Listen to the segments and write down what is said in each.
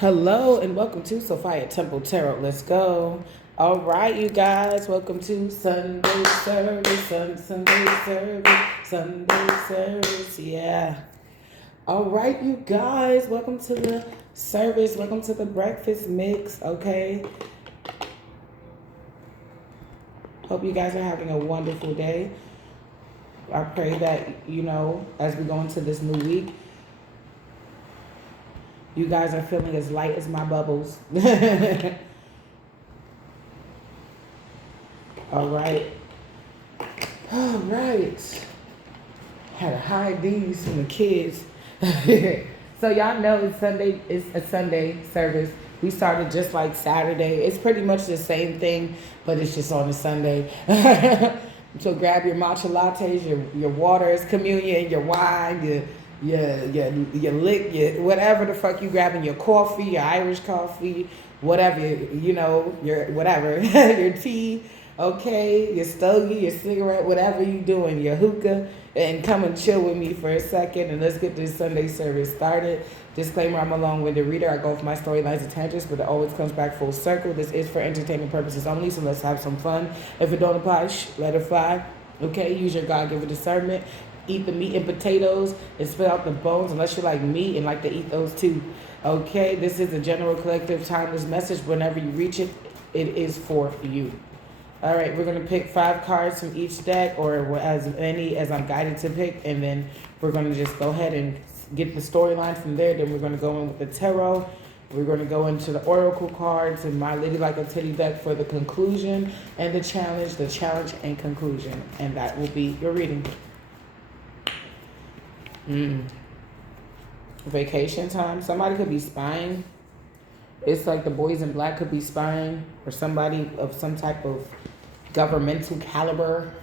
Hello and welcome to Sophia Temple Tarot. Let's go. All right, you guys. Welcome to Sunday service. Sunday service. Sunday service. Yeah. All right, you guys. Welcome to the service. Welcome to the breakfast mix. Okay. Hope you guys are having a wonderful day. I pray that, as we go into this new week, you guys are feeling as light as my bubbles. All right. All right. Had to hide these from the kids. So y'all know it's Sunday. It's a Sunday service. We started just like Saturday. It's pretty much the same thing, but it's just on a Sunday. So grab your matcha lattes, your waters, communion, your wine, your lick, your whatever the fuck you grabbing, your coffee, your Irish coffee, whatever, your whatever, your tea, okay, your stogie, your cigarette, whatever you doing, your hookah, and come and chill with me for a second and let's get this Sunday service started. Disclaimer, I'm a long-winded reader. I go off my storylines and tangents, but it always comes back full circle. This is for entertainment purposes only, so let's have some fun. If it don't apply, let it fly. Okay, use your God-given discernment. Eat the meat and potatoes and spit out the bones unless you like meat and like to eat those too. Okay, this is a general collective timeless message. Whenever you reach it, it is for you. All right, we're going to pick 5 cards from each deck or as many as I'm guided to pick. And then we're going to just go ahead and get the storyline from there. Then we're going to go in with the tarot. We're going to go into the oracle cards and my Lady Like a Titty deck for the conclusion and the challenge and conclusion. And that will be your reading. Vacation time. Somebody could be spying. It's like the boys in black could be spying, or somebody of some type of governmental caliber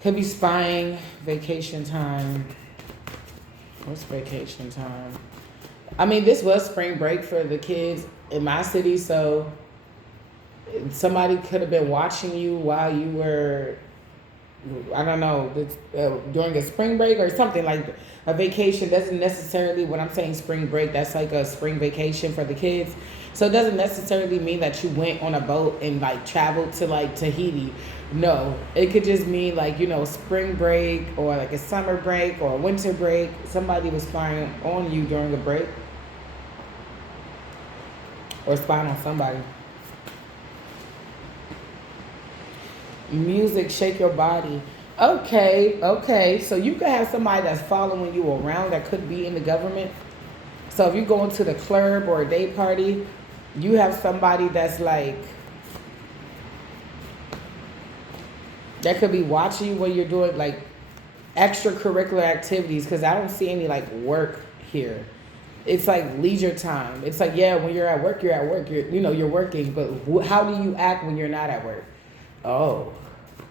could be spying. Vacation time. What's vacation time? I mean, this was spring break for the kids in my city, so somebody could have been watching you while you were, I don't know, during a spring break or something. Like a vacation doesn't necessarily, when I'm saying spring break, that's like a spring vacation for the kids. So it doesn't necessarily mean that you went on a boat and like traveled to like Tahiti. No, it could just mean like, spring break or like a summer break or a winter break. Somebody was spying on you during a break or spying on somebody. Music, shake your body. Okay. So you could have somebody that's following you around that could be in the government. So if you go into the club or a day party, you have somebody that's like, that could be watching you when you're doing like extracurricular activities, because I don't see any like work here. It's like leisure time. It's like, yeah, when you're at work, you're at work. You're working, but how do you act when you're not at work? Oh,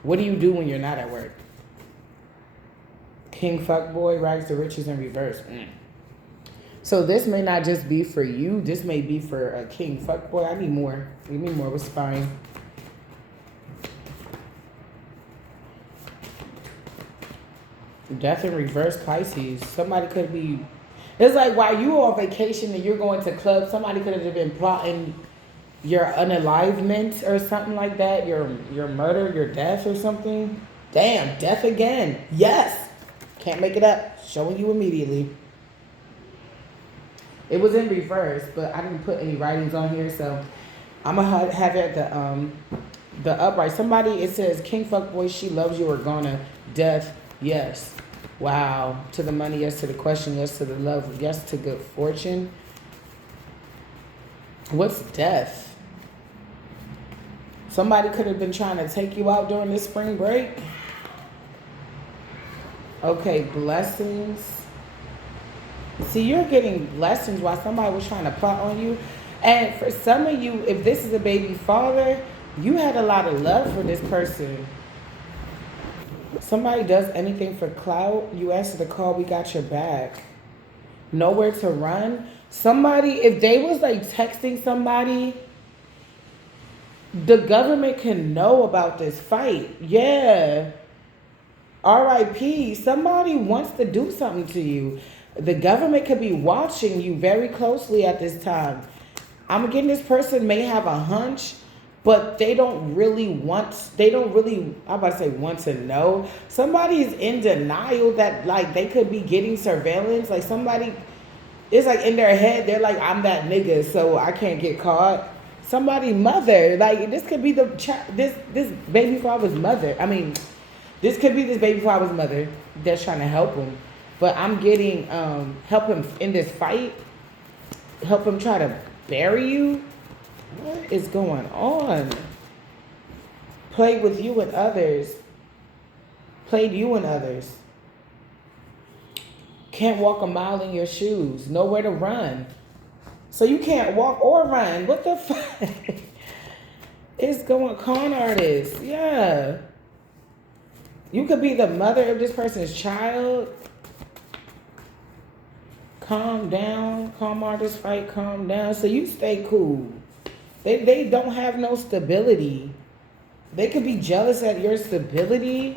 what do you do when you're not at work? King fuckboy, rags to riches in reverse. So this may not just be for you. This may be for a king fuckboy. I need more. Give me more with spying. Death in reverse, Pisces. Somebody could be. It's like while you are on vacation and you're going to clubs, somebody could have been plotting your unalivement or something like that, your murder, your death or something. Damn, death again. Yes. Can't make it up. Showing you immediately. It was in reverse, but I didn't put any writings on here, so I'm going to have it at the upright. Somebody, it says, King fuckboy, she loves you or gonna. Death, yes. Wow. To the money, yes to the question, yes to the love, yes to good fortune. What's death? Somebody could have been trying to take you out during this spring break. Okay, blessings. See, you're getting blessings while somebody was trying to plot on you. And for some of you, if this is a baby father, you had a lot of love for this person. Somebody does anything for clout, you answer the call, we got your back. Nowhere to run. Somebody, if they was like texting somebody, the government can know about this fight. Yeah. R.I.P. Somebody wants to do something to you. The government could be watching you very closely at this time. I'm getting this person may have a hunch, but they don't really I'm about to say want to know. Somebody is in denial that like they could be getting surveillance. Like somebody is like in their head, they're like, I'm that nigga, so I can't get caught. Somebody mother, like this could be this baby father's mother. I mean, this could be this baby father's mother that's trying to help him. But I'm getting help him in this fight, help him try to bury you. What is going on? Played with you and others. Played you and others. Can't walk a mile in your shoes. Nowhere to run. So you can't walk or run. What the fuck? It's going con artist. Yeah. You could be the mother of this person's child. Calm down. Calm artist fight. Calm down. So you stay cool. They don't have no stability. They could be jealous at your stability.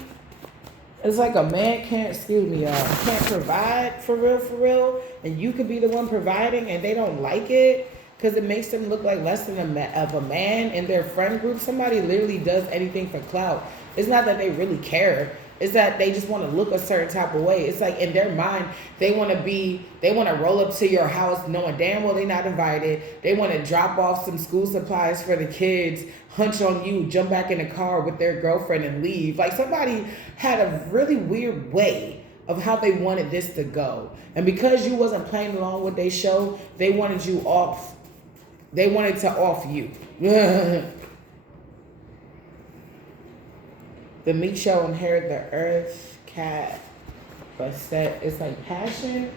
It's like a man can't, excuse me, y'all, can't provide for real, and you could be the one providing, and they don't like it because it makes them look like less than of a man in their friend group. Somebody literally does anything for clout. It's not that they really care. It's that they just want to look a certain type of way. It's like in their mind, they want to roll up to your house knowing damn well they're not invited. They want to drop off some school supplies for the kids, hunch on you, jump back in the car with their girlfriend and leave. Like somebody had a really weird way of how they wanted this to go. And because you wasn't playing along with their show, they wanted you off. They wanted to off you. The meat shall inherit the earth, cat, but set. It's like passion.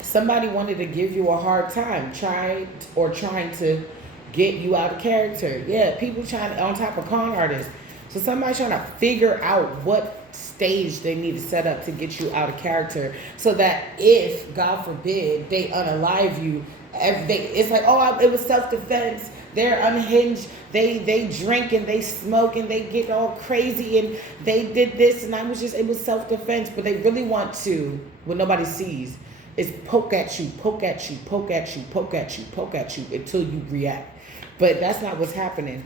Somebody wanted to give you a hard time, trying to get you out of character. Yeah, people trying on top of con artists. So somebody trying to figure out what stage they need to set up to get you out of character, so that if God forbid they unalive you, it's like, oh, it was self-defense. They're unhinged. They drink and they smoke and they get all crazy and they did this and it was self-defense. But they really want to, when nobody sees, is poke at you, poke at you, poke at you, poke at you, poke at you until you react. But that's not what's happening.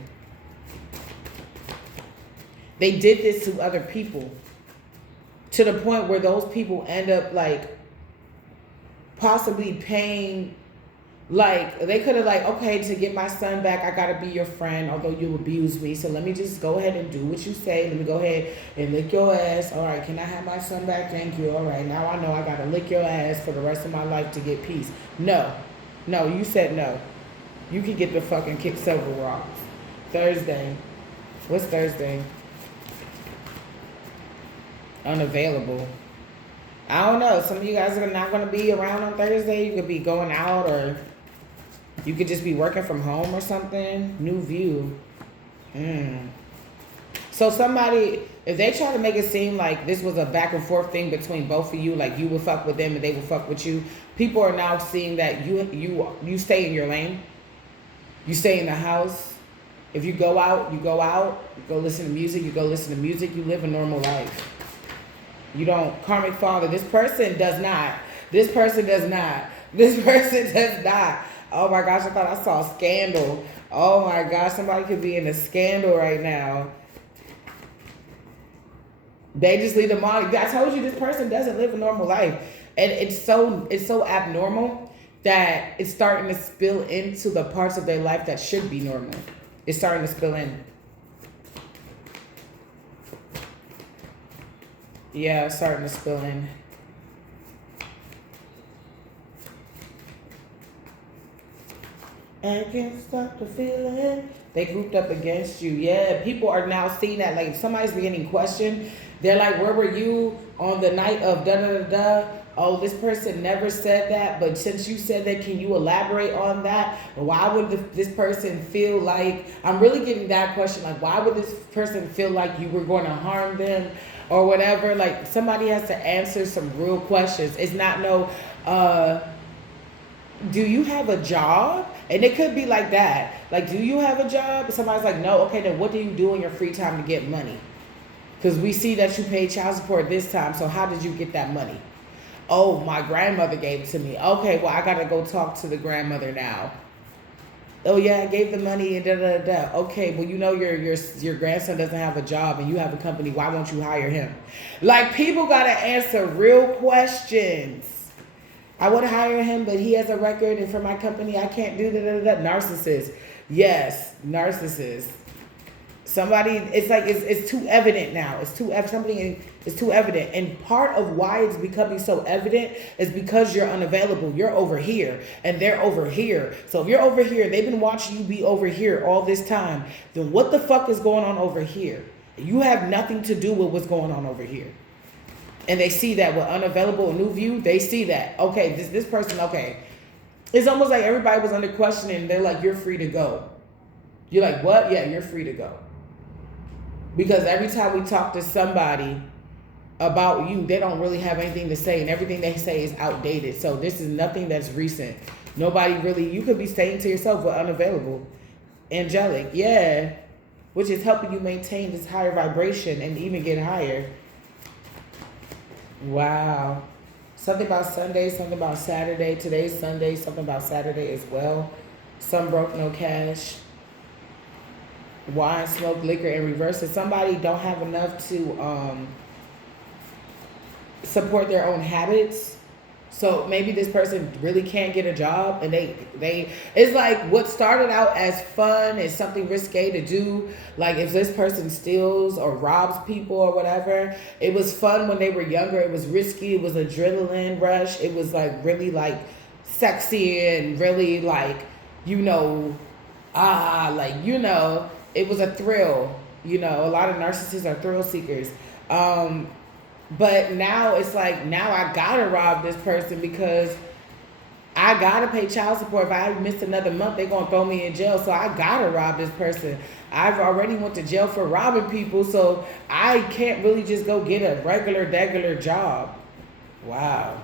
They did this to other people to the point where those people end up like possibly paying. Like, they could have like, okay, to get my son back, I got to be your friend, although you abused me. So let me just go ahead and do what you say. Let me go ahead and lick your ass. All right, can I have my son back? Thank you. All right, now I know I got to lick your ass for the rest of my life to get peace. No, you said no. You can get the fucking kick several rocks. Thursday. What's Thursday? Unavailable. I don't know. Some of you guys are not going to be around on Thursday. You could be going out, or you could just be working from home or something. New view. So somebody, if they try to make it seem like this was a back and forth thing between both of you, like you would fuck with them and they would fuck with you, people are now seeing that you stay in your lane. You stay in the house. If you go out, you go out. You go listen to music, you go listen to music. You live a normal life. You don't, karmic father, this person does not. This person does not. This person does not. Oh my gosh, I thought I saw a scandal. Oh my gosh, somebody could be in a scandal right now. They just leave the money. I told you this person doesn't live a normal life. And it's so abnormal that it's starting to spill into the parts of their life that should be normal. It's starting to spill in. Yeah, it's starting to spill in. I can't stop the feeling. They grouped up against you. Yeah, people are now seeing that. Like, if somebody's beginning question, they're like, where were you on the night of da-da-da-da? Oh, this person never said that, but since you said that, can you elaborate on that? Why would this person feel like, I'm really getting that question, like, why would this person feel like you were going to harm them or whatever? Like, somebody has to answer some real questions. It's not no, do you have a job? And it could be like that. Like, do you have a job? Somebody's like, no. Okay, then what do you do in your free time to get money? Because we see that you paid child support this time, so how did you get that money? Oh, my grandmother gave it to me. Okay, well, I got to go talk to the grandmother now. Oh yeah, I gave the money and da da da. Okay, well, you know your grandson doesn't have a job and you have a company. Why won't you hire him? Like, people gotta answer real questions. I would hire him, but he has a record, and for my company, I can't do da da da. Narcissist, yes, narcissist. Somebody, it's like it's too evident now. It's too something is too evident, and part of why it's becoming so evident is because you're unavailable. You're over here, and they're over here. So if you're over here, they've been watching you be over here all this time. Then what the fuck is going on over here? You have nothing to do with what's going on over here, and they see that with unavailable, new view. They see that. Okay, this person. Okay, it's almost like everybody was under questioning. They're like, you're free to go. You're like, what? Yeah, you're free to go. Because every time we talk to somebody about you, they don't really have anything to say, and everything they say is outdated. So this is nothing that's recent. Nobody really, you could be saying to yourself, we're unavailable. Angelic, yeah. Which is helping you maintain this higher vibration and even get higher. Wow. Something about Sunday, something about Saturday. Today's Sunday, something about Saturday as well. Some broke, no cash. Wine, smoke, liquor, and reverse it. Somebody don't have enough to support their own habits. So maybe this person really can't get a job, and they it's like what started out as fun is something risque to do. Like if this person steals or robs people or whatever, it was fun when they were younger. It was risky. It was adrenaline rush. It was like really like sexy and really like, you know, it was a thrill. You know, a lot of narcissists are thrill seekers. But now it's like, now I gotta rob this person because I gotta pay child support. If I miss another month, they're gonna throw me in jail. So I gotta rob this person. I've already went to jail for robbing people, so I can't really just go get a regular job. Wow.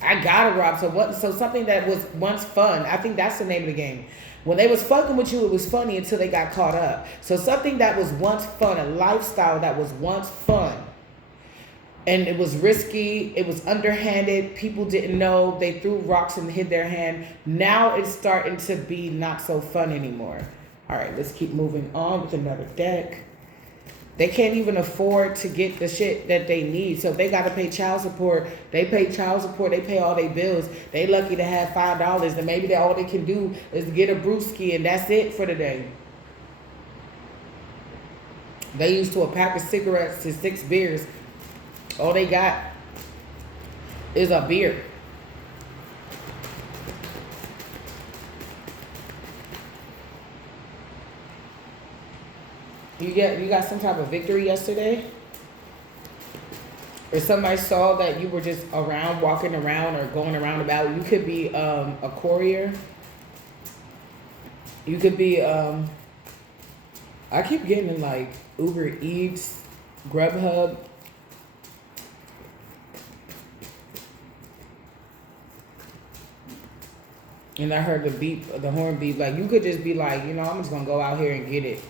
I gotta rob. So something that was once fun, I think that's the name of the game. When they was fucking with you, it was funny until they got caught up. So something that was once fun, a lifestyle that was once fun, and it was risky, it was underhanded, people didn't know, they threw rocks and hid their hand. Now it's starting to be not so fun anymore. All right, let's keep moving on with another deck. They can't even afford to get the shit that they need. So if they got to pay child support, they pay child support, they pay all their bills. They lucky to have $5, and maybe all they can do is get a brewski, and that's it for the day. They used to a pack of cigarettes to 6 beers. All they got is a beer. You got some type of victory yesterday? Or somebody saw that you were just around, walking around or going around about. You could be a courier. You could be, I keep getting like Uber Eats, Grubhub. And I heard the horn beep. Like, you could just be like, you know, I'm just gonna go out here and get it.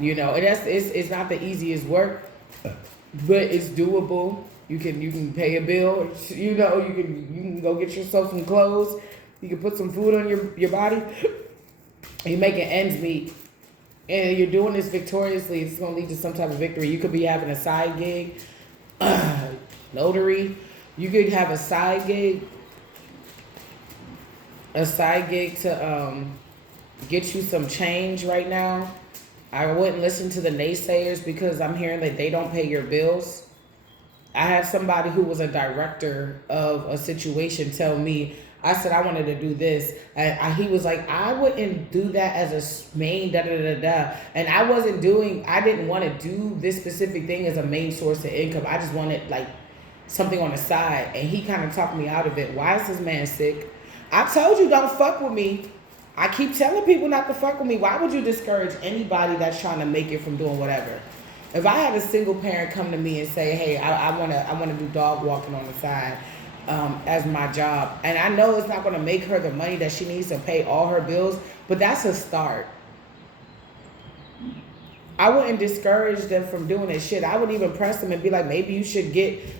You know, and it's not the easiest work, but it's doable. You can pay a bill. You know, you can go get yourself some clothes. You can put some food on your body. You're making ends meet, and you're doing this victoriously. It's gonna lead to some type of victory. You could be having a side gig, notary. You could have a side gig to get you some change right now. I wouldn't listen to the naysayers because I'm hearing that they don't pay your bills. I had somebody who was a director of a situation tell me, I said I wanted to do this. And he was like, I wouldn't do that as a main da-da-da-da. And I didn't want to do this specific thing as a main source of income. I just wanted like something on the side. And he kind of talked me out of it. Why is this man sick? I told you don't fuck with me. I keep telling people not to fuck with me. Why would you discourage anybody that's trying to make it from doing whatever? If I had a single parent come to me and say, hey, I wanna do dog walking on the side as my job, and I know it's not gonna make her the money that she needs to pay all her bills, but that's a start. I wouldn't discourage them from doing that shit. I would even press them and be like, maybe you should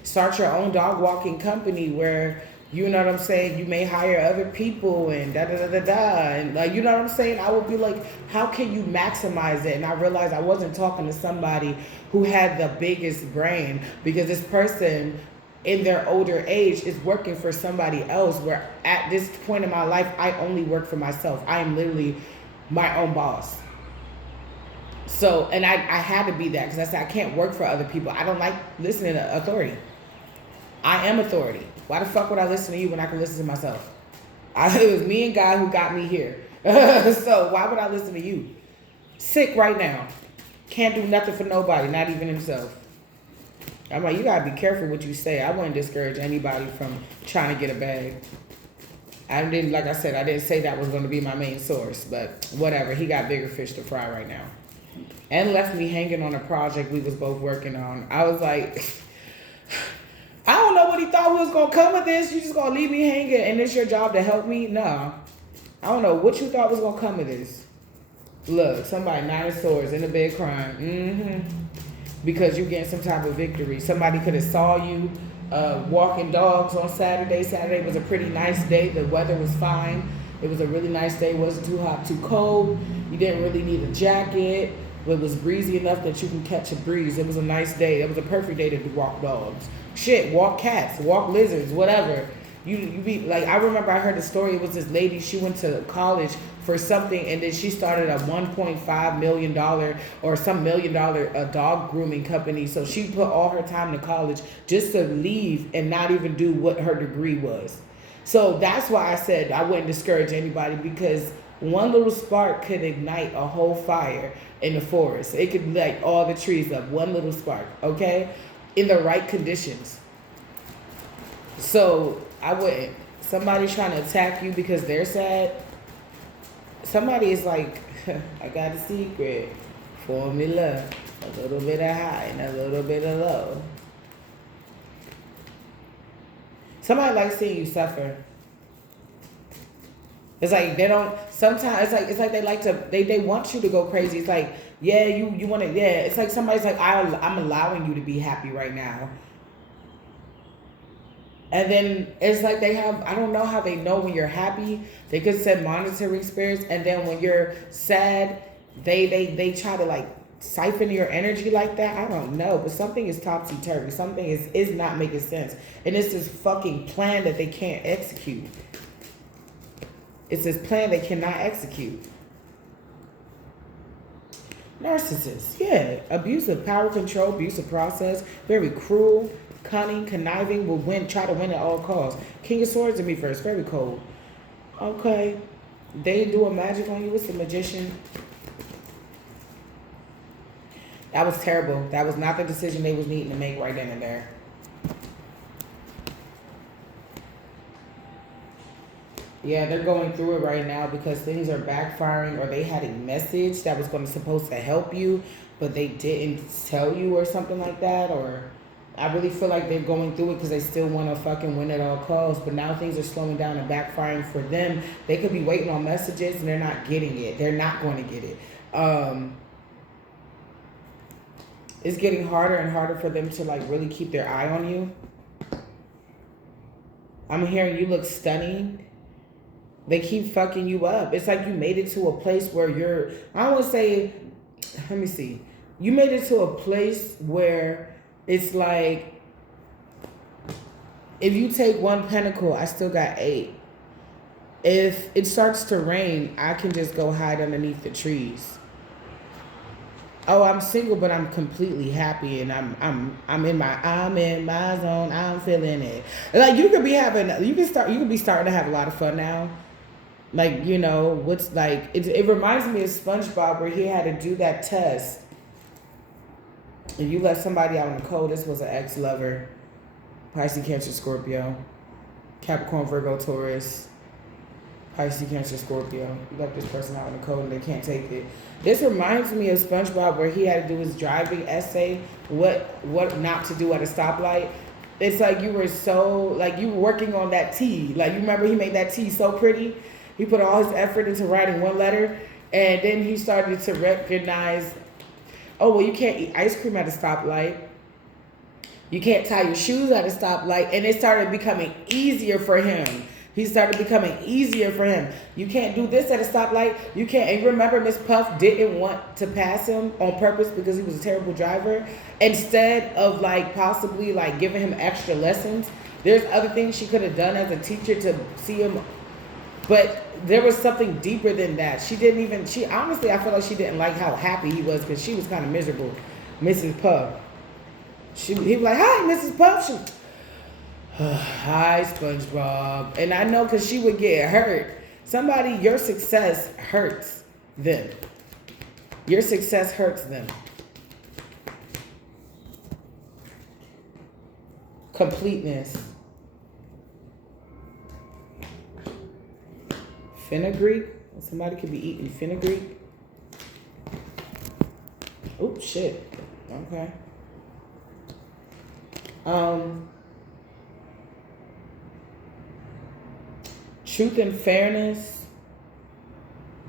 start your own dog walking company where, you know what I'm saying, you may hire other people and da da da da da. And like, you know what I'm saying? I would be like, how can you maximize it? And I realized I wasn't talking to somebody who had the biggest brain, because this person in their older age is working for somebody else, where at this point in my life, I only work for myself. I am literally my own boss. So, and I had to be that, because I said, I can't work for other people. I don't like listening to authority. I am authority. Why the fuck would I listen to you when I can listen to myself? It was me and God who got me here. So why would I listen to you? Sick right now. Can't do nothing for nobody, not even himself. I'm like, you gotta be careful what you say. I wouldn't discourage anybody from trying to get a bag. I didn't, like I said, I didn't say that was going to be my main source, but whatever. He got bigger fish to fry right now. And left me hanging on a project we was both working on. I was like, I don't know what he thought was going to come of this. You just going to leave me hanging and it's your job to help me? No. I don't know what you thought was going to come of this. Look, somebody 9 of swords in the bed crying. Because you getting some type of victory. Somebody could have saw you walking dogs on Saturday. Saturday was a pretty nice day. The weather was fine. It was a really nice day. It wasn't too hot, too cold. You didn't really need a jacket. It was breezy enough that you can catch a breeze. It was a nice day. It was a perfect day to walk dogs. Shit, walk cats, walk lizards, whatever. You be like, I remember I heard a story. It was this lady, she went to college for something, and then she started a $1.5 million or some $1 million dog grooming company. So she put all her time to college just to leave and not even do what her degree was. So that's why I said I wouldn't discourage anybody, because one little spark could ignite a whole fire in the forest. It could light all the trees up, one little spark, okay? In the right conditions. So I wouldn't. Somebody trying to attack you because they're sad. Somebody is like, I got a secret. Formula. A little bit of high and a little bit of low. Somebody likes seeing you suffer. It's like they don't, sometimes it's like they like to, they want you to go crazy. It's like, yeah, you want to, yeah. It's like somebody's like, I'm allowing you to be happy right now. And then it's like they have, I don't know how they know when you're happy. They could send monitoring spirits. And then when you're sad, they try to like siphon your energy like that. I don't know. But something is topsy-turvy. Something is not making sense. And it's this fucking plan that they can't execute. It's this plan they cannot execute. Narcissist, yeah. Abusive power control, abusive process, very cruel, cunning, conniving, will try to win at all costs. King of Swords to me first, very cold. Okay. They doing magic on you. It's the magician. That was terrible. That was not the decision they was needing to make right then and there. Yeah, they're going through it right now because things are backfiring, or they had a message that was supposed to help you, but they didn't tell you or something like that. Or I really feel like they're going through it because they still want to fucking win at all costs. But now things are slowing down and backfiring for them. They could be waiting on messages and they're not getting it. They're not going to get it. It's getting harder and harder for them to like really keep their eye on you. I'm hearing you look stunning. They keep fucking you up. It's like you made it to a place where you're, I don't want to say, let me see. You made it to a place where it's like, if you take 1 pentacle, I still got 8. If it starts to rain, I can just go hide underneath the trees. Oh, I'm single, but I'm completely happy, and I'm in my zone. I'm feeling it. Like you could be starting to have a lot of fun now. Like, you know, what's like, it reminds me of SpongeBob where he had to do that test. And you left somebody out in the cold. This was an ex-lover. Pisces, Cancer, Scorpio. Capricorn, Virgo, Taurus. Pisces, Cancer, Scorpio. You left this person out in the cold and they can't take it. This reminds me of SpongeBob where he had to do his driving essay. What not to do at a stoplight. It's like you were so, like you were working on that T. Like you remember he made that T so pretty. He put all his effort into writing one letter, and then he started to recognize Oh, well, you can't eat ice cream at a stoplight. You can't tie your shoes at a stoplight. And it started becoming easier for him. He started becoming easier for him. You can't do this at a stoplight. You can't. And remember, Miss Puff didn't want to pass him on purpose because he was a terrible driver. Instead of like possibly like giving him extra lessons, there's other things she could have done as a teacher to see him. But there was something deeper than that. She didn't even, she honestly, I feel like she didn't like how happy he was because she was kind of miserable, Mrs. Puff. He was like, hi, Mrs. Puff. She, hi, SpongeBob. And I know because she would get hurt. Somebody, your success hurts them. Your success hurts them. Completeness. Fenugreek. Somebody could be eating fenugreek. Oh, shit. Okay. Truth and fairness,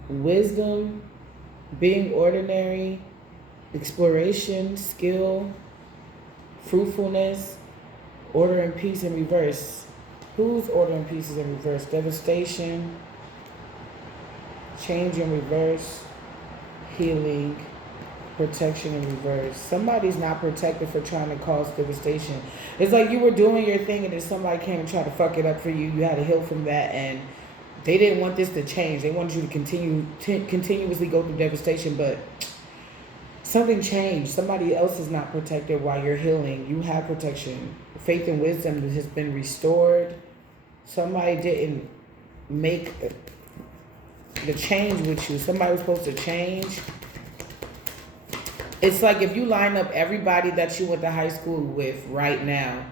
wisdom, being ordinary, exploration, skill, fruitfulness, order and peace in reverse. Whose order and peace is in reverse? Devastation, change in reverse, healing, protection in reverse. Somebody's not protected for trying to cause devastation. It's like you were doing your thing and then somebody came and tried to fuck it up for you. You had to heal from that, and they didn't want this to change. They wanted you to continuously go through devastation, but something changed. Somebody else is not protected while you're healing. You have protection. Faith and wisdom has been restored. Somebody didn't make the change with you. Somebody was supposed to change. It's like if you line up everybody that you went to high school with right now,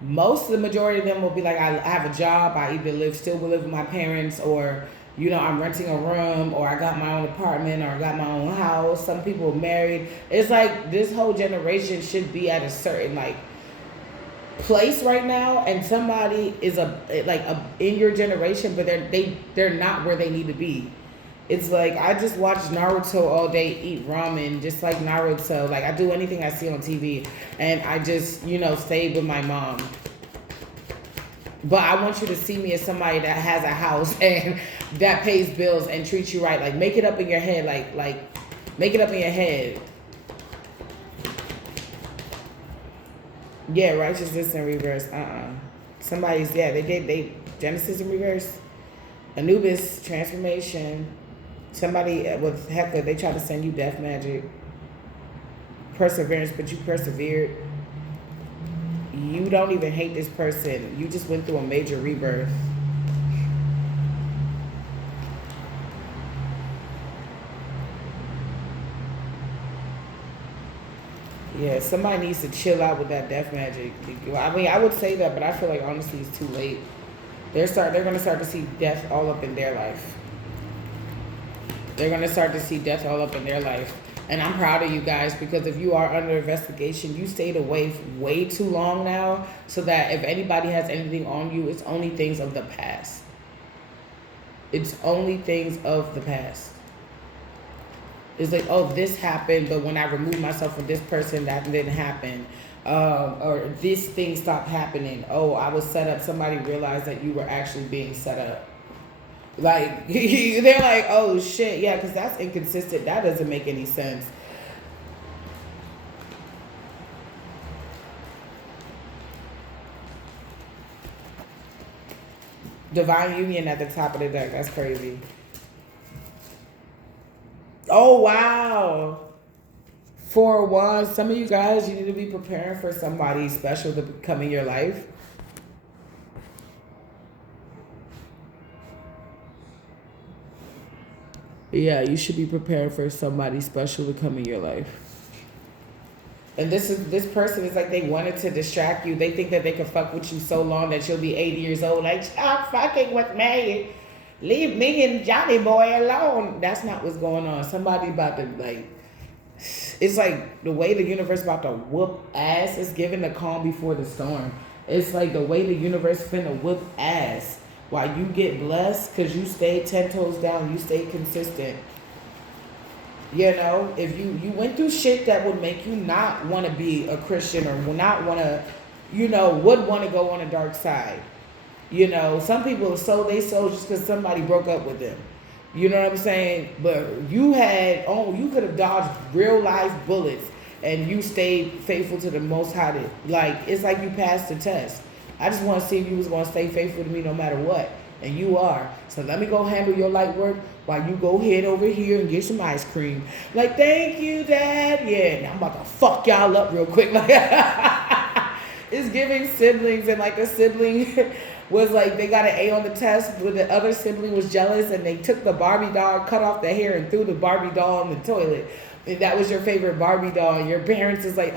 most of the majority of them will be like, I have a job, I either still live with my parents, or, you know, I'm renting a room, or I got my own apartment, or I got my own house. Some people are married. It's like this whole generation should be at a certain like place right now, and somebody is in your generation, but they're not where they need to be. It's like I just watch Naruto all day, eat ramen, just like Naruto. Like I do anything I see on TV, and I just, you know, stay with my mom. But I want you to see me as somebody that has a house and that pays bills and treats you right. Like make it up in your head. Like make it up in your head. Yeah, righteousness in reverse. Somebody's, they Genesis in reverse. Anubis transformation. Somebody with Hector, they try to send you death magic. Perseverance, but you persevered. You don't even hate this person. You just went through a major rebirth. Yeah, somebody needs to chill out with that death magic. I mean, I would say that, but I feel like honestly it's too late. They're going to start to see death all up in their life. They're going to start to see death all up in their life. And I'm proud of you guys, because if you are under investigation, you stayed away way too long now, so that if anybody has anything on you, it's only things of the past. It's only things of the past. It's like, oh, this happened, but when I removed myself from this person, that didn't happen. Or this thing stopped happening. Oh, I was set up. Somebody realized that you were actually being set up. Like, they're like, oh, shit. Yeah, because that's inconsistent. That doesn't make any sense. Divine union at the top of the deck. That's crazy. Oh, wow. 4 of Wands. Some of you guys, you need to be preparing for somebody special to come in your life. Yeah, you should be preparing for somebody special to come in your life. And this person is like, they wanted to distract you. They think that they can fuck with you so long that you'll be 80 years old. Like, stop fucking with me. Leave me and Johnny boy alone. That's not what's going on. Somebody about to, like, it's like the way the universe about to whoop ass is giving the calm before the storm. It's like the way the universe finna whoop ass while you get blessed because you stay 10 toes down. You stay consistent. You know, if you went through shit that would make you not want to be a Christian or will not want to, would want to go on a dark side. You know, some people sold they soul just because somebody broke up with them. You know what I'm saying? But you could have dodged real life bullets and you stayed faithful to the Most High. Like, it's like you passed the test. I just want to see if you was going to stay faithful to me no matter what. And you are. So let me go handle your light work while you go head over here and get some ice cream. Like, thank you, Dad. Yeah, now I'm about to fuck y'all up real quick. Like, it's giving siblings, and like a sibling was like, they got an A on the test, but the other sibling was jealous and they took the Barbie doll, cut off the hair and threw the Barbie doll in the toilet. And that was your favorite Barbie doll. And your parents is like,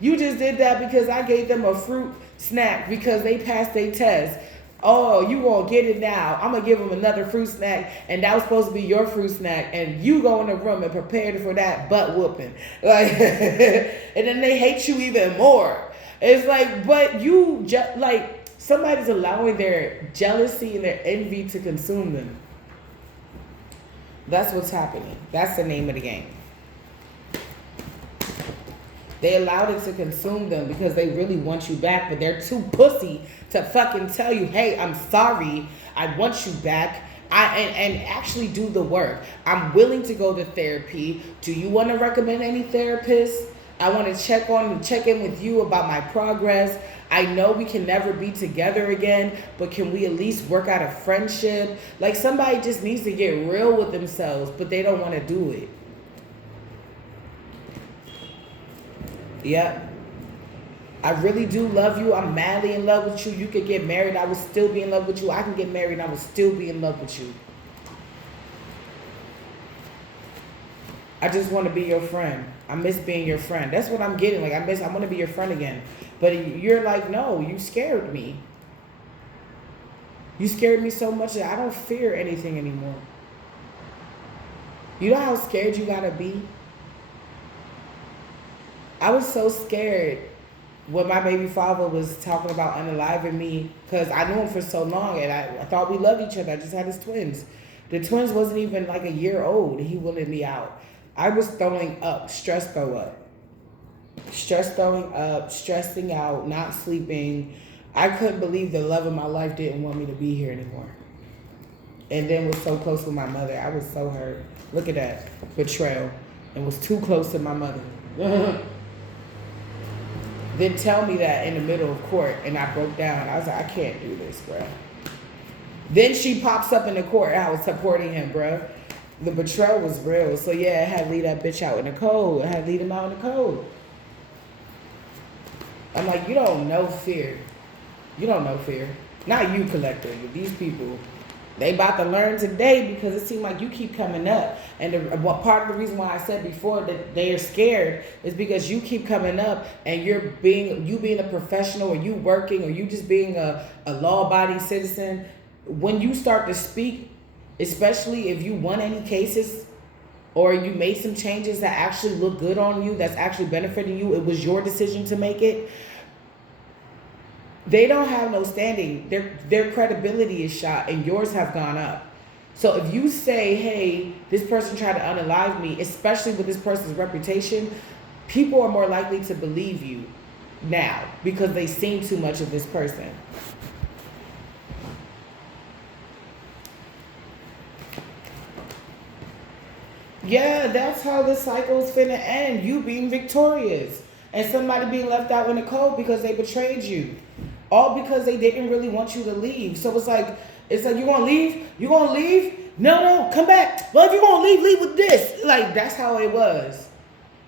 you just did that because I gave them a fruit snack because they passed their test. Oh, you gonna get it now. I'm gonna give them another fruit snack, and that was supposed to be your fruit snack, and you go in the room and prepare for that butt whooping. Like, and then they hate you even more. It's like, but you just like, somebody's allowing their jealousy and their envy to consume them. That's what's happening. That's the name of the game. They allowed it to consume them because they really want you back, but they're too pussy to fucking tell you, hey, I'm sorry, I want you back. And actually do the work. I'm willing to go to therapy. Do you want to recommend any therapists? I want to check in with you about my progress. I know we can never be together again, but can we at least work out a friendship? Like, somebody just needs to get real with themselves, but they don't want to do it. Yep. I really do love you. I'm madly in love with you. You could get married. I would still be in love with you. I can get married and I would still be in love with you. I just want to be your friend. I miss being your friend. That's what I'm getting. Like, I want to be your friend again. But you're like, no, you scared me. You scared me so much that I don't fear anything anymore. You know how scared you gotta be? I was so scared when my baby father was talking about unaliving me, because I knew him for so long and I thought we loved each other. I just had his twins. The twins wasn't even like a year old and he wanted me out. I was throwing up, stress throwing up, stressing out, not sleeping. I couldn't believe the love of my life didn't want me to be here anymore. And then was so close with my mother. I was so hurt. Look at that, betrayal. And was too close to my mother. Then tell me that in the middle of court, and I broke down. I was like, I can't do this, bro. Then she pops up in the court. I was supporting him, bro. The betrayal was real. So yeah, I had to leave that bitch out in the cold. I had to leave him out in the cold. I'm like, you don't know fear. You don't know fear. Not you, collective, but these people. They about to learn today because it seems like you keep coming up. And part of the reason why I said before that they are scared is because you keep coming up and you being a professional, or you working, or you just being a law-abiding citizen. When you start to speak, especially if you won any cases or you made some changes that actually look good on you, that's actually benefiting you, it was your decision to make it, they don't have no standing. Their credibility is shot and yours have gone up. So if you say, hey, this person tried to unalive me, especially with this person's reputation, people are more likely to believe you now because they've seen too much of this person. Yeah, that's how the cycle's finna end. You being victorious and somebody being left out in the cold because they betrayed you. All because they didn't really want you to leave. So it's like you gonna leave? You gonna leave? No, come back. Well, if you gonna leave with this. Like, that's how it was.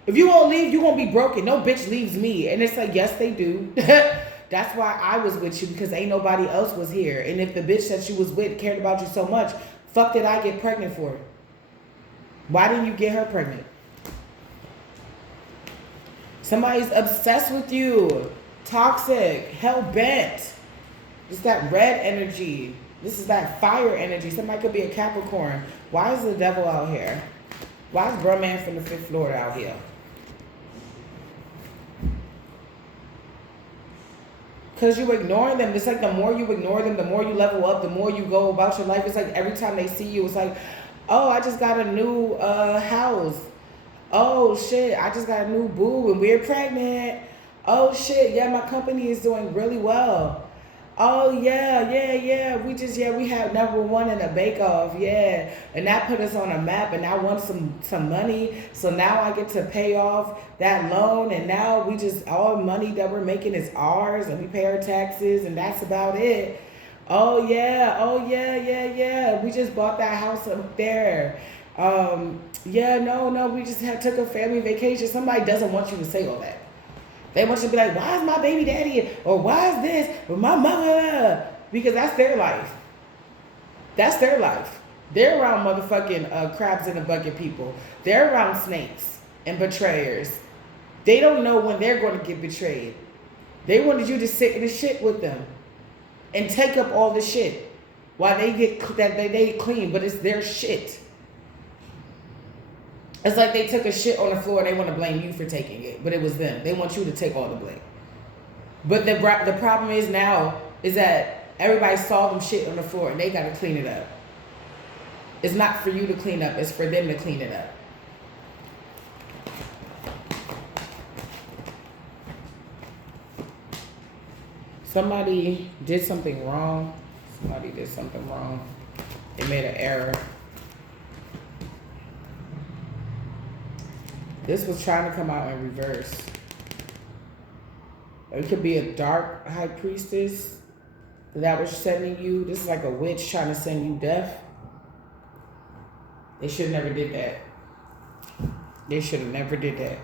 If you gonna leave, you gonna be broken. No bitch leaves me. And it's like, yes, they do. That's why I was with you, because ain't nobody else was here. And if the bitch that you was with cared about you so much, fuck did I get pregnant for? Why didn't you get her pregnant? Somebody's obsessed with you. Toxic, hell-bent. It's that red energy. This is that fire energy. Somebody could be a Capricorn. Why is the devil out here? Why is bro man from the 5th floor out here? Because you're ignoring them. It's like the more you ignore them, the more you level up, the more you go about your life. It's like every time they see you, it's like, Oh, I just got a new house. Oh shit, I just got a new boo and we're pregnant. Oh shit, yeah, my company is doing really well. Oh yeah. We have number one in a bake off, yeah. And that put us on a map and I won some money. So now I get to pay off that loan and now we just all money that we're making is ours and we pay our taxes and that's about it. Oh yeah. We just bought that house up there. Yeah, no, we just took a family vacation. Somebody doesn't want you to say all that. They want you to be like, why is my baby daddy? Or why is this? Or my mother? Because that's their life. That's their life. They're around motherfucking crabs in a bucket people. They're around snakes and betrayers. They don't know when they're going to get betrayed. They wanted you to sit in the shit with them and take up all the shit while they get clean, but it's their shit. It's like they took a shit on the floor and they want to blame you for taking it, but it was them. They want you to take all the blame. But the problem is now is that everybody saw them shit on the floor and they got to clean it up. It's not for you to clean up. It's for them to clean it up. Somebody did something wrong. They made an error. This was trying to come out in reverse. It could be a dark high priestess that was sending you. This is like a witch trying to send you death. They should have never did that. They should have never did that.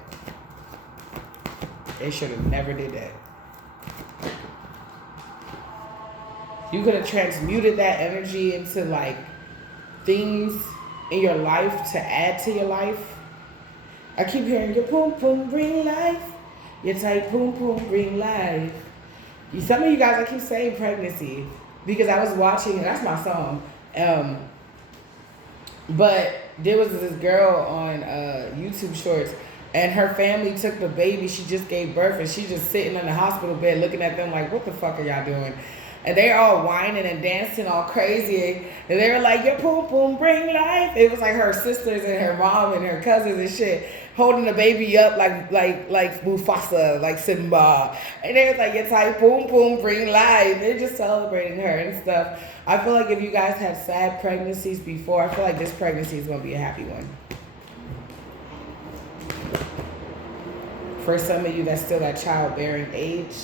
You could have transmuted that energy into like things in your life to add to your life. I keep hearing your poom poom bring life. Your tight poom poom bring life. Some of you guys, I keep saying pregnancy because I was watching, that's my song. But there was this girl on YouTube Shorts and her family took the baby. She just gave birth and she's just sitting on the hospital bed looking at them like, what the fuck are y'all doing? And they're all whining and dancing all crazy. And they were like, your poom poom bring life. It was like her sisters and her mom and her cousins and shit holding the baby up like Mufasa, like Simba. And they was like, your tight poom poom bring life. They're just celebrating her and stuff. I feel like if you guys had sad pregnancies before, I feel like this pregnancy is going to be a happy one. For some of you that's still at childbearing age,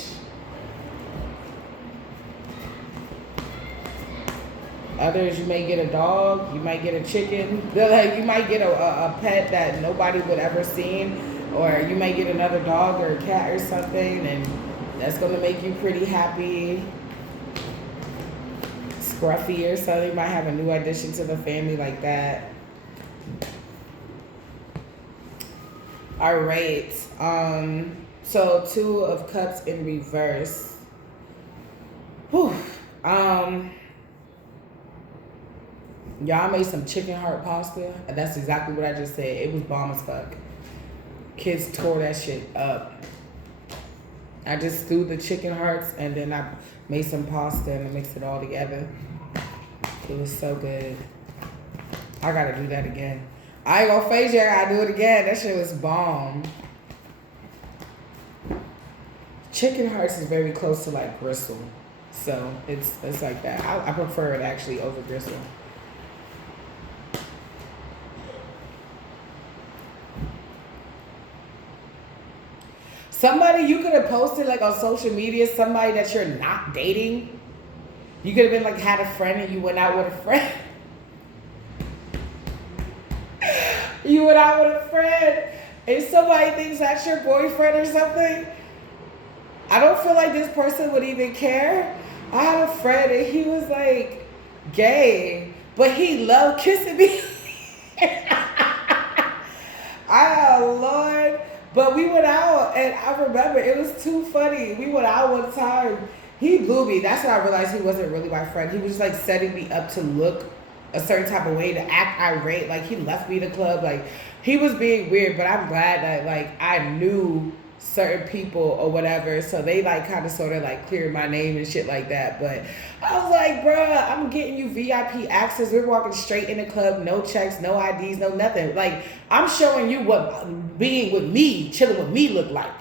others, you may get a dog, you might get a chicken. Like, you might get a pet that nobody would ever seen, or you might get another dog or a cat or something, and that's going to make you pretty happy. Scruffy or something, you might have a new addition to the family like that. All right. So 2 of Cups in reverse. Whew. Y'all made some chicken heart pasta. That's exactly what I just said. It was bomb as fuck. Kids tore that shit up. I just stewed the chicken hearts and then I made some pasta and I mixed it all together. It was so good. I gotta do that again. I ain't gonna phase you, I gotta do it again. That shit was bomb. Chicken hearts is very close to like gristle. So it's like that. I prefer it actually over gristle. Somebody you could have posted like on social media, somebody that you're not dating. You could have been like had a friend and you went out with a friend. You went out with a friend and somebody thinks that's your boyfriend or something. I don't feel like this person would even care. I had a friend and he was like gay, but he loved kissing me. Oh Lord. But we went out, and I remember, it was too funny. We went out one time. He blew me. That's when I realized he wasn't really my friend. He was just, like, setting me up to look a certain type of way, to act irate. Like, he left me the club. Like, he was being weird, but I'm glad that, like, I knew certain people or whatever. So they like kind of sort of like cleared my name and shit like that. But I was like, bruh, I'm getting you VIP access. We're walking straight in the club, no checks, no IDs, no nothing. Like, I'm showing you what being with me, chilling with me look like.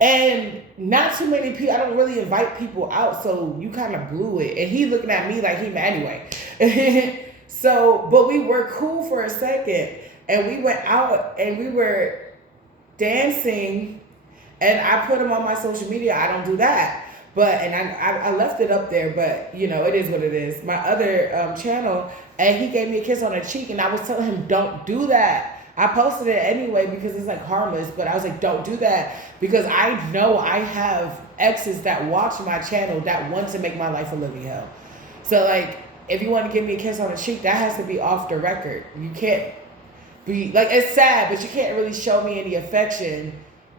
And not too many people, I don't really invite people out, so you kind of blew it. And he looking at me like he mad anyway. So, but we were cool for a second. And we went out and we were dancing. And I put him on my social media. I don't do that. But, and I left it up there, but you know, it is what it is. My other channel, and he gave me a kiss on the cheek, and I was telling him, don't do that. I posted it anyway because it's like harmless, but I was like, don't do that, because I know I have exes that watch my channel that want to make my life a living hell. So like, if you want to give me a kiss on the cheek, that has to be off the record. You can't be like, it's sad, but you can't really show me any affection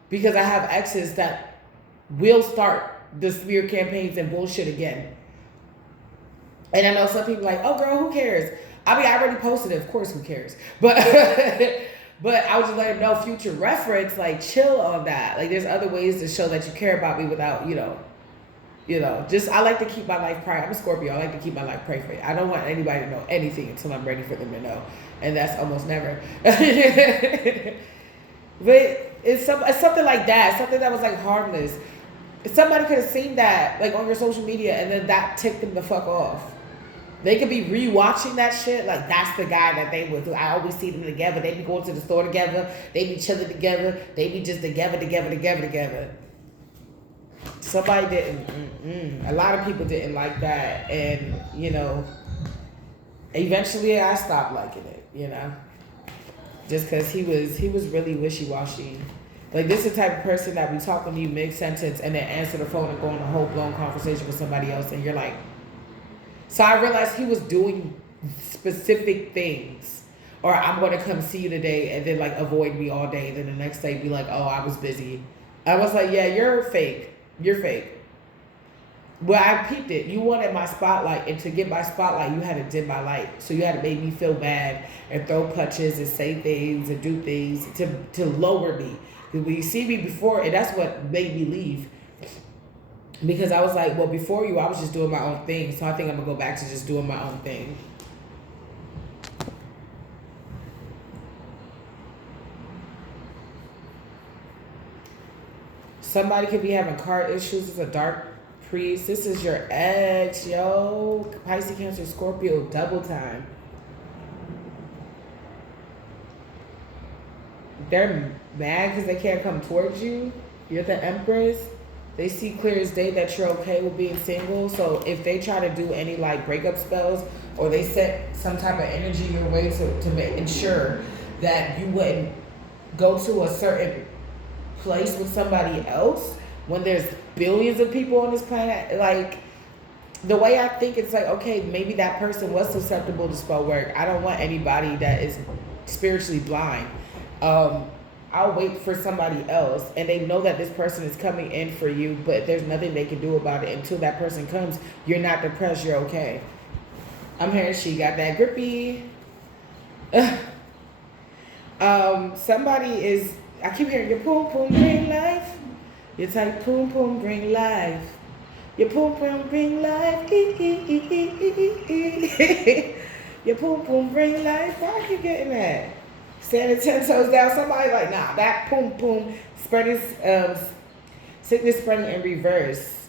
because I have exes that will start the smear campaigns and bullshit again. And I know some people like, oh girl, who cares? I mean, I already posted it, of course, who cares? But but I would just let him know, future reference, like chill on that. Like there's other ways to show that you care about me without, you know, just, I like to keep my life private. I'm a Scorpio. I like to keep my life private. I don't want anybody to know anything until I'm ready for them to know. And that's almost never. But it's something like that. Something that was like harmless. Somebody could have seen that like on your social media and then that ticked them the fuck off. They could be rewatching that shit. Like, that's the guy that they would do. I always see them together. They be going to the store together. They be chilling together. They be just together. Somebody didn't. A lot of people didn't like that. And, you know, eventually I stopped liking it, you know. Just because he was really wishy-washy. Like, this is the type of person that we talk when you mid-sentence and then answer the phone and go on a whole-blown conversation with somebody else. And you're like... So I realized he was doing specific things. Or I'm going to come see you today and then like avoid me all day. Then the next day be like, oh, I was busy. I was like, yeah, you're fake. You're fake. Well, I peeped it. You wanted my spotlight. And to get my spotlight, you had to dim my light. So you had to make me feel bad and throw punches and say things and do things to lower me. Because when you see me before, and that's what made me leave. Because I was like, well, before you, I was just doing my own thing. So I think I'm going to go back to just doing my own thing. Somebody could be having car issues. It's a dark priest. This is your ex, yo. Pisces, Cancer, Scorpio, double time. They're mad because they can't come towards you. You're the Empress. They see clear as day that you're okay with being single. So if they try to do any like breakup spells or they set some type of energy your way to ensure that you wouldn't go to a certain place with somebody else when there's billions of people on this planet, like the way I think it's like, okay, maybe that person was susceptible to spell work. I don't want anybody that is spiritually blind. I'll wait for somebody else and they know that this person is coming in for you, but there's nothing they can do about it until that person comes. You're not depressed, you're okay. I'm hearing she got that grippy. Somebody is, I keep hearing your poom poom bring life. Your type poom poom bring life. Your poom poom bring life. Your poom poom bring life. Why are you getting that? Standing 10 toes down. Somebody like, nah, that poom poom spreading, sickness spreading in reverse.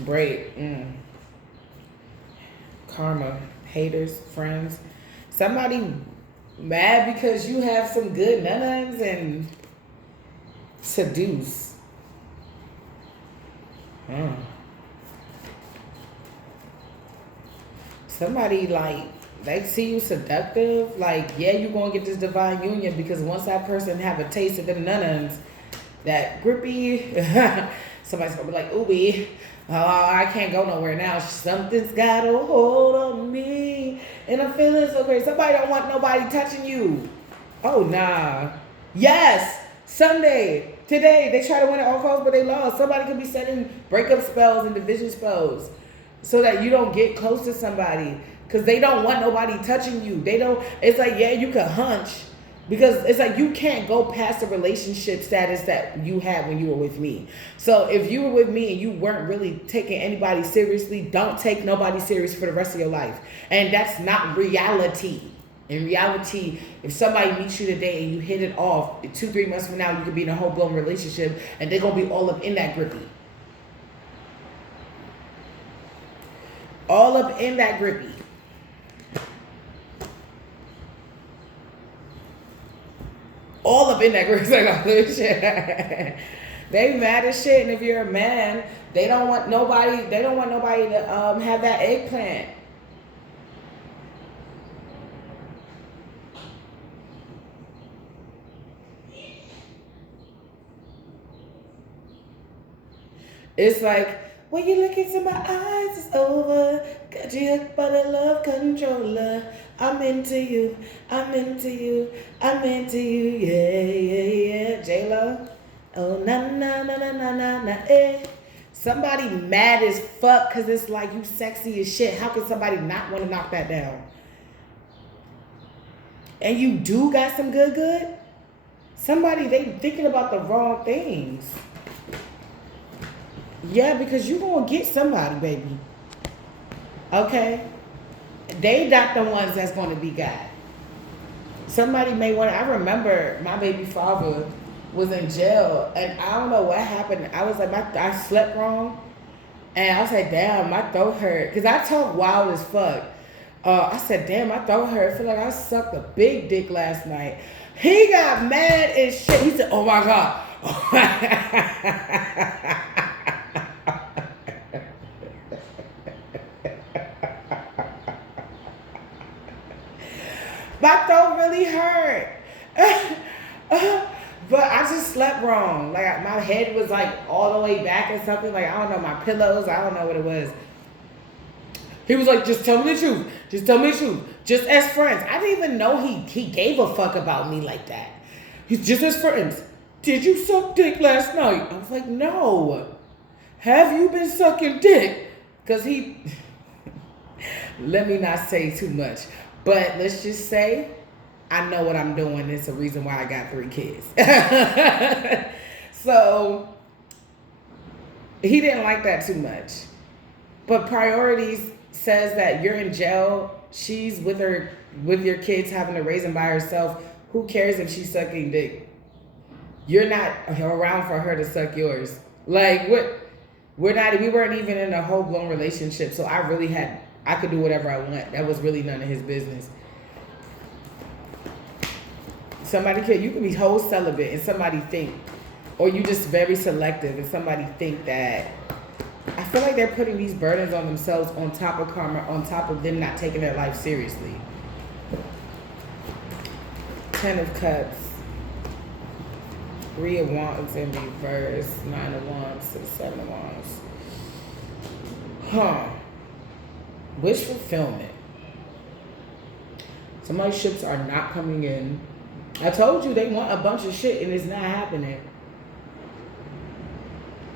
Break. Karma. Haters, friends. Somebody mad because you have some good nuns and seduce. Somebody like, they see you seductive, like, yeah, you're going to get this divine union because once that person have a taste of them nuns, that grippy, somebody's going to be like, ooh, I can't go nowhere now. Something's got a hold on me and I'm feeling so great. Somebody don't want nobody touching you. Oh, nah. Yes, Sunday, today, they try to win at all costs, but they lost. Somebody could be setting breakup spells and division spells so that you don't get close to somebody. Because they don't want nobody touching you. They don't, it's like, yeah, you can hunch, Because it's like you can't go past the relationship status that you had when you were with me. So if you were with me and you weren't really taking anybody seriously, don't take nobody serious for the rest of your life. And that's not reality. In reality, if somebody meets you today and you hit it off, 2-3 months from now you could be in a whole-blown relationship and they're going to be all up in that grippy. All up in that grippy. All up in that group. They mad as shit, and if you're a man, they don't want nobody to have that eggplant. It's like, when you look into my eyes, it's over. Got you hooked by the love controller. I'm into you, I'm into you, I'm into you, yeah, yeah, yeah. J-Lo, oh, na, na, na, na, na, na, na, eh. Somebody mad as fuck because it's like you sexy as shit. How can somebody not want to knock that down? And you do got some good? Somebody, they thinking about the wrong things. Yeah, because you gonna get somebody, baby. Okay? They not the ones that's gonna be God. Somebody may want to, I remember my baby father was in jail and I don't know what happened. I was like, I slept wrong. And I was like, damn, my throat hurt. Because I talk wild as fuck. I said, damn, my throat hurt. I feel like I sucked a big dick last night. He got mad as shit. He said, oh my God. My throat really hurt. But I just slept wrong. Like my head was like all the way back or something. Like I don't know, my pillows, I don't know what it was. He was like, just tell me the truth. Just tell me the truth. Just as friends. I didn't even know he gave a fuck about me like that. He's just as friends. Did you suck dick last night? I was like, no. Have you been sucking dick? Because he, let me not say too much. But let's just say, I know what I'm doing. It's a reason why I got 3 kids. So, he didn't like that too much. But priorities says that you're in jail. She's with your kids, having to raise them by herself. Who cares if she's sucking dick? You're not around for her to suck yours. Like, what? We weren't even in a whole-blown relationship. So I could do whatever I want. That was really none of his business. You can be whole celibate and somebody think, or you just very selective and somebody think that, I feel like they're putting these burdens on themselves on top of karma, on top of them not taking their life seriously. 10 of Cups. 3 of Wands in reverse. 9 of Wands to the 7 of Wands. Wish fulfillment. Somebody's ships are not coming in. I told you they want a bunch of shit and it's not happening.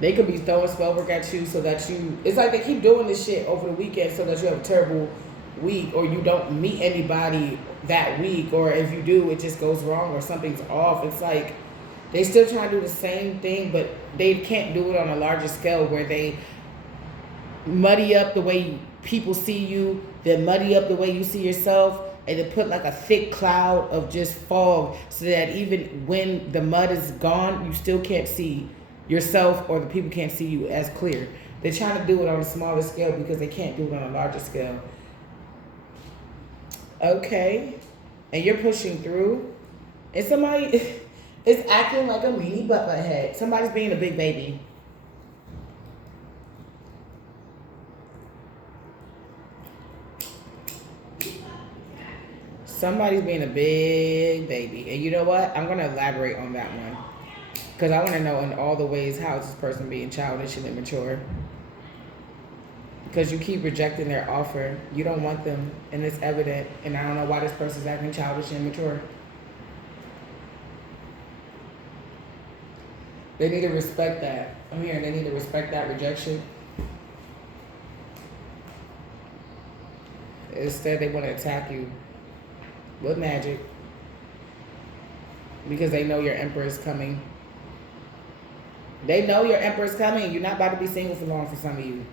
They could be throwing spell work at you so that it's like they keep doing this shit over the weekend so that you have a terrible week or you don't meet anybody that week, or if you do, it just goes wrong or something's off. It's like they still trying to do the same thing, but they can't do it on a larger scale where they muddy up the way people see you, they muddy up the way you see yourself, and they put like a thick cloud of just fog so that even when the mud is gone, you still can't see yourself or the people can't see you as clear. They're trying to do it on a smaller scale because they can't do it on a larger scale. Okay. And you're pushing through. And somebody is acting like a mini butt head. Somebody's being a big baby. Somebody's being a big baby. And you know what? I'm going to elaborate on that one. Because I want to know in all the ways how is this person being childish and immature. Because you keep rejecting their offer. You don't want them. And it's evident. And I don't know why this person's acting childish and immature. They need to respect that. I'm hearing they need to respect that rejection. Instead, they want to attack you with magic. because they know your emperor is coming. They know your emperor is coming. You're not about to be single for long for some of you.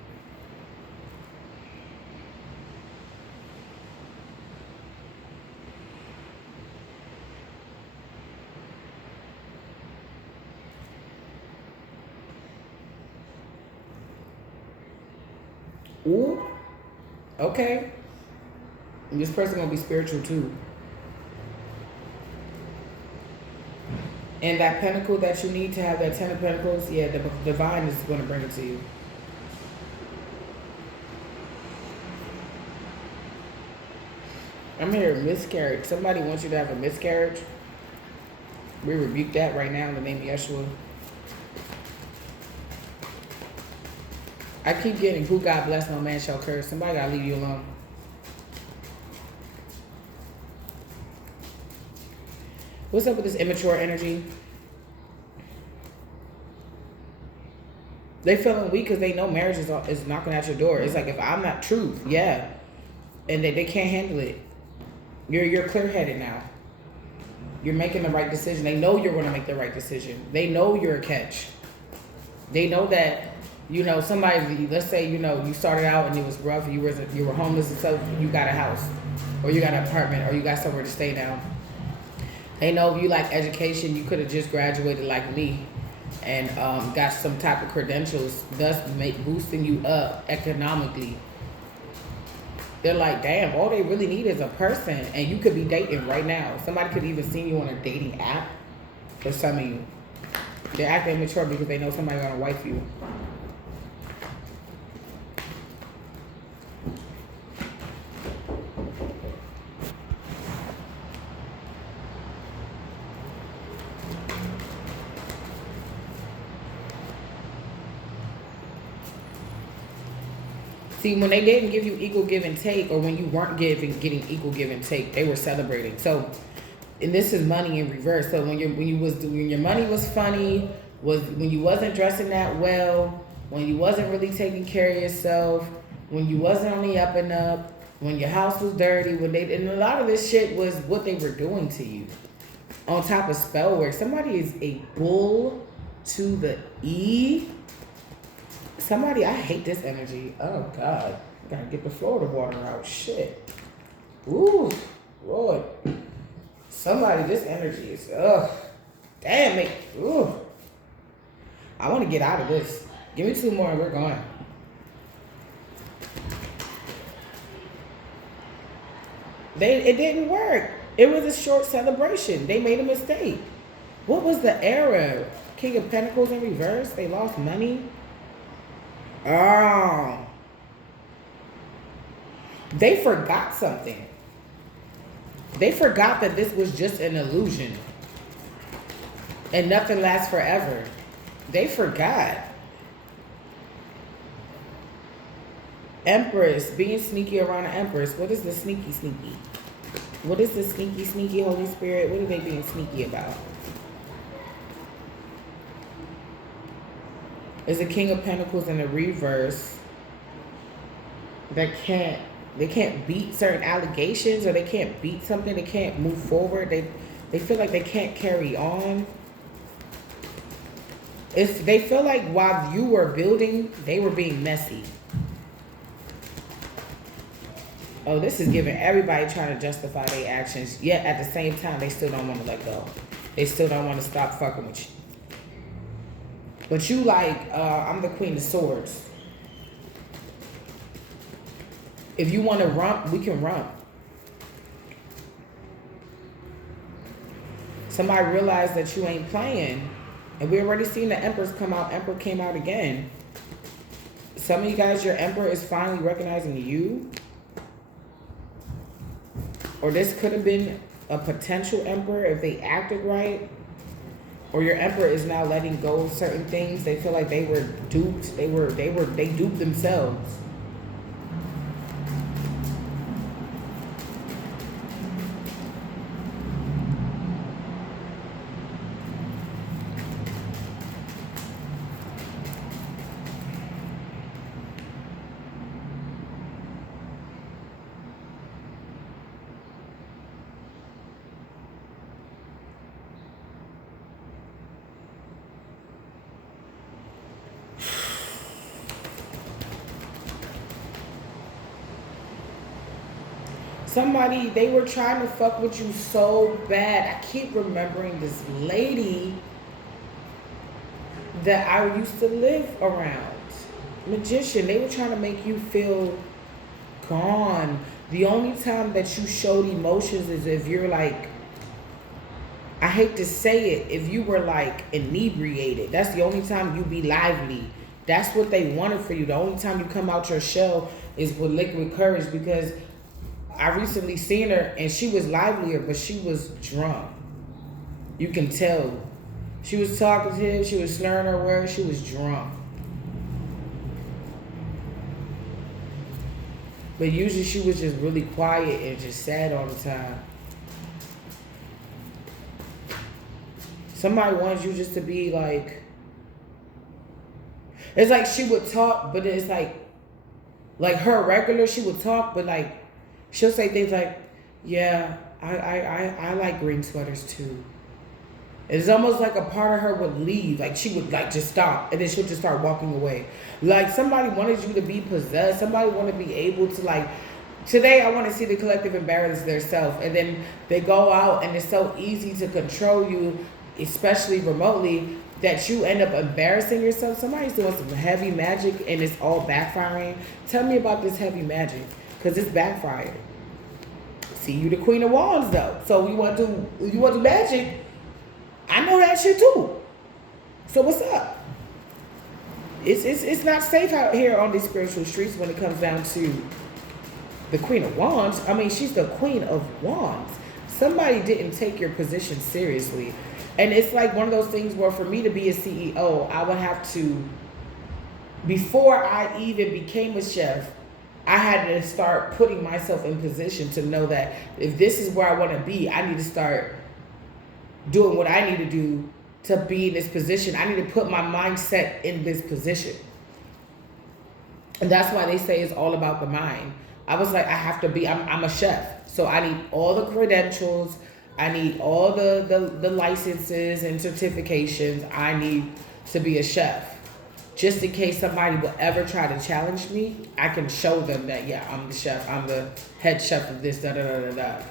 Ooh, okay. And this person gonna be spiritual too. And that pentacle that you need to have, that 10 of pentacles, yeah, the divine is gonna bring it to you. I'm here, miscarriage. Somebody wants you to have a miscarriage. We rebuke that right now in the name of Yeshua. I keep getting, who God bless, no man shall curse. Somebody gotta leave you alone. What's up with this immature energy? They feeling weak because they know marriage is knocking at your door. It's like, if I'm not truth, yeah. And they can't handle it. You're clear-headed now. You're making the right decision. They know you're going to make the right decision. They know you're a catch. They know that, you know, somebody, let's say, you know, you started out and it was rough, you were homeless, and so you got a house, or you got an apartment, or you got somewhere to stay now. They know if you like education, you could have just graduated like me and got some type of credentials, thus boosting you up economically. They're like, damn, all they really need is a person, and you could be dating right now. Somebody could even see you on a dating app. For some of you, they're acting immature because they know somebody's gonna wife you. See, when they didn't give you equal give and take, or when you weren't getting equal give and take, they were celebrating. So, and this is money in reverse. So when your money was funny, was when you wasn't dressing that well, when you wasn't really taking care of yourself, when you wasn't on the up and up, when your house was dirty, and a lot of this shit was what they were doing to you. On top of spell work, somebody is a bull to the E. Somebody, I hate this energy. Oh, God. I gotta get the Florida water out. Shit. Ooh, Lord. Somebody, this energy is, ugh. Damn it. Ooh. I want to get out of this. Give me 2 more and we're going. It didn't work. It was a short celebration. They made a mistake. What was the error? King of Pentacles in reverse? They lost money? Oh. They forgot something. They forgot that this was just an illusion. And nothing lasts forever. They forgot. Empress. Being sneaky around an empress. What is the sneaky? What is the sneaky Holy Spirit? What are they being sneaky about? Is the King of Pentacles in the reverse that they can't beat certain allegations, or they can't beat something, they can't move forward, they feel like they can't carry on. If they feel like while you were building, they were being messy. Oh, this is giving everybody trying to justify their actions, yet at the same time they still don't want to let go. They still don't want to stop fucking with you. But you like, I'm the Queen of Swords. If you want to rump, we can rump. Somebody realized that you ain't playing. And we already seen the Empress come out. Emperor came out again. Some of you guys, your Emperor is finally recognizing you. Or this could have been a potential Emperor if they acted right. Or your Emperor is now letting go of certain things. They feel like they were duped. They duped themselves. Somebody, they were trying to fuck with you so bad. I keep remembering this lady that I used to live around. Magician. They were trying to make you feel gone. The only time that you showed emotions is if you're like, I hate to say it, if you were like inebriated. That's the only time you be lively. That's what they wanted for you. The only time you come out your shell is with liquid courage, because I recently seen her and she was livelier, but she was drunk. You can tell. She was talking to him, she was slurring her words, she was drunk. But usually she was just really quiet and just sad all the time. Somebody wants you just to be like, it's like she would talk, but it's like her regular, she would talk, but like, she'll say things like, yeah, I like green sweaters too. It's almost like a part of her would leave. Like she would like just stop and then she'll just start walking away. Like somebody wanted you to be possessed. Somebody wanted to be able to like, today I want to see the collective embarrass themselves. And then they go out and it's so easy to control you, especially remotely, that you end up embarrassing yourself. Somebody's doing some heavy magic and it's all backfiring. Tell me about this heavy magic, because it's backfired. See, you the Queen of Wands though. So you want to magic. I know that shit too. So what's up? It's not safe out here on these spiritual streets when it comes down to the Queen of Wands. I mean, she's the Queen of Wands. Somebody didn't take your position seriously. And it's like one of those things where for me to be a CEO, I would have to, before I even became a chef, I had to start putting myself in position to know that if this is where I want to be, I need to start doing what I need to do to be in this position. I need to put my mindset in this position. And that's why they say it's all about the mind. I was like, I have to be, I'm a chef. So I need all the credentials. I need all the licenses and certifications. I need to be a chef. Just in case somebody will ever try to challenge me, I can show them that, yeah, I'm the chef. I'm the head chef of this, da-da-da-da-da.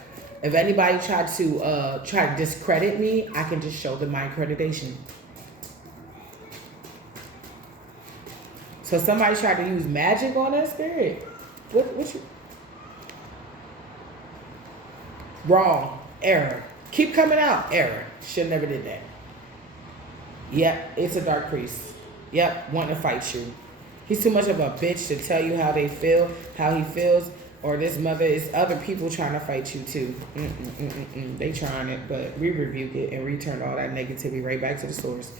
If anybody tried to discredit me, I can just show them my accreditation. So somebody tried to use magic on that spirit. What you? Wrong. Error. Keep coming out. Error. Should never did that. Yep, it's a dark priest. Yep, wanting to fight you. He's too much of a bitch to tell you how they feel, how he feels. Or this mother is other people trying to fight you too. They trying it, but we rebuke it and return all that negativity right back to the source.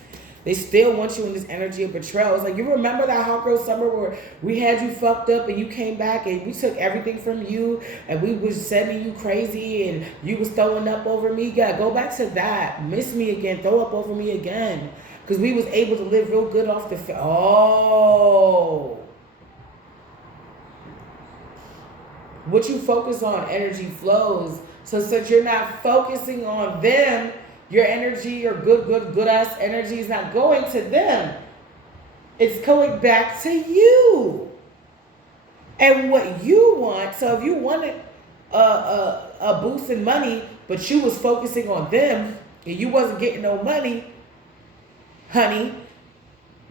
They still want you in this energy of betrayal. It's like, you remember that hot girl summer where we had you fucked up and you came back and we took everything from you and we was sending you crazy and you was throwing up over me? Yeah, go back to that. Miss me again. Throw up over me again. Because we was able to live real good off the... What you focus on, energy flows. So since you're not focusing on them, your energy, your good ass energy is not going to them. It's going back to you. And what you want, so if you wanted a boost in money, but you was focusing on them and you wasn't getting no money, honey,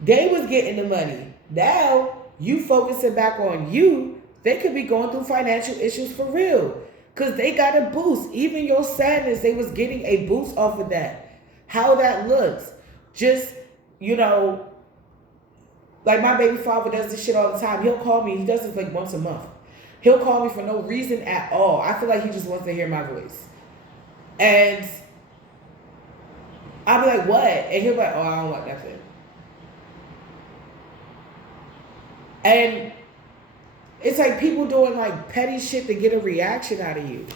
they was getting the money. Now you focusing back on you. They could be going through financial issues for real. Because they got a boost. Even your sadness, they was getting a boost off of that. How that looks. Just, like my baby father does this shit all the time. He'll call me. He does this like once a month. He'll call me for no reason at all. I feel like he just wants to hear my voice. And I'll be like, what? And he'll be like, oh, I don't want nothing. And it's like people doing like petty shit to get a reaction out of you.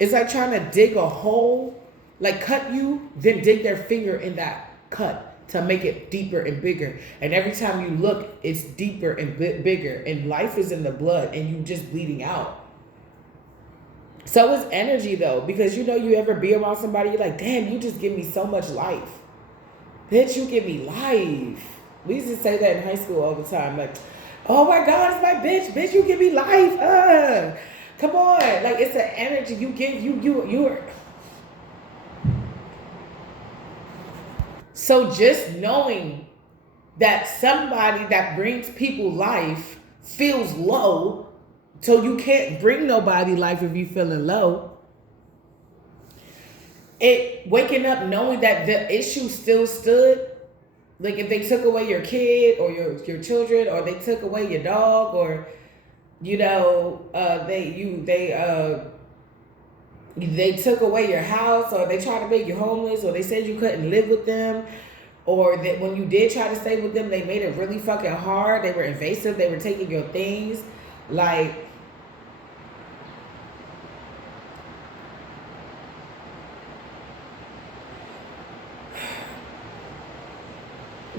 It's like trying to dig a hole, like cut you, then dig their finger in that cut to make it deeper and bigger. And every time you look, it's deeper and bigger. And life is in the blood and you just bleeding out. So is energy though, because you ever be around somebody, you're like, damn, you just give me so much life. Bitch, you give me life. We used to say that in high school all the time, like, oh my God, it's my bitch. Bitch, you give me life. Come on, like it's an energy you give. You're. So just knowing that somebody that brings people life feels low, so you can't bring nobody life if you feeling low. It waking up knowing that the issue still stood. Like if they took away your kid or your children, or they took away your dog, or they took away your house, or they tried to make you homeless, or they said you couldn't live with them, or that when you did try to stay with them, they made it really fucking hard. They were invasive. They were taking your things. Like,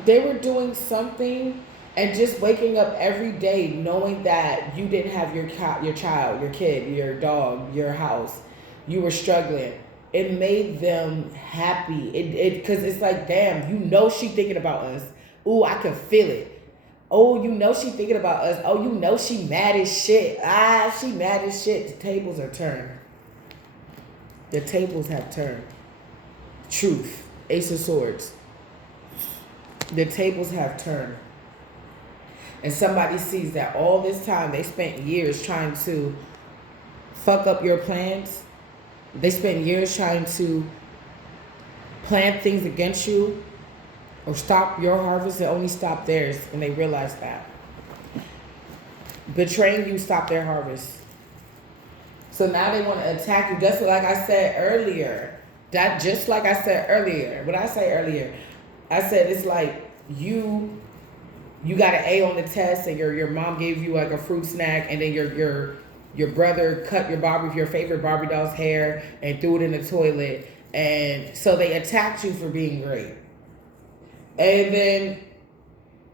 they were doing something, and just waking up every day knowing that you didn't have your child, your kid, your dog, your house, you were struggling. It made them happy. Because it's like, damn, she thinking about us. Ooh, I can feel it. Oh, she thinking about us. Oh, she mad as shit. She mad as shit. The tables are turned. The tables have turned. Truth. Ace of Swords. The tables have turned. And somebody sees that all this time they spent years trying to fuck up your plans. They spent years trying to plan things against you or stop your harvest and only stop theirs. And they realize that. Betraying you stopped their harvest. So now they want to attack you. That's what, like I said earlier. What I say earlier, I said it's like you got an A on the test, and your mom gave you like a fruit snack, and then your brother cut your favorite Barbie doll's hair and threw it in the toilet, and so they attacked you for being great. And then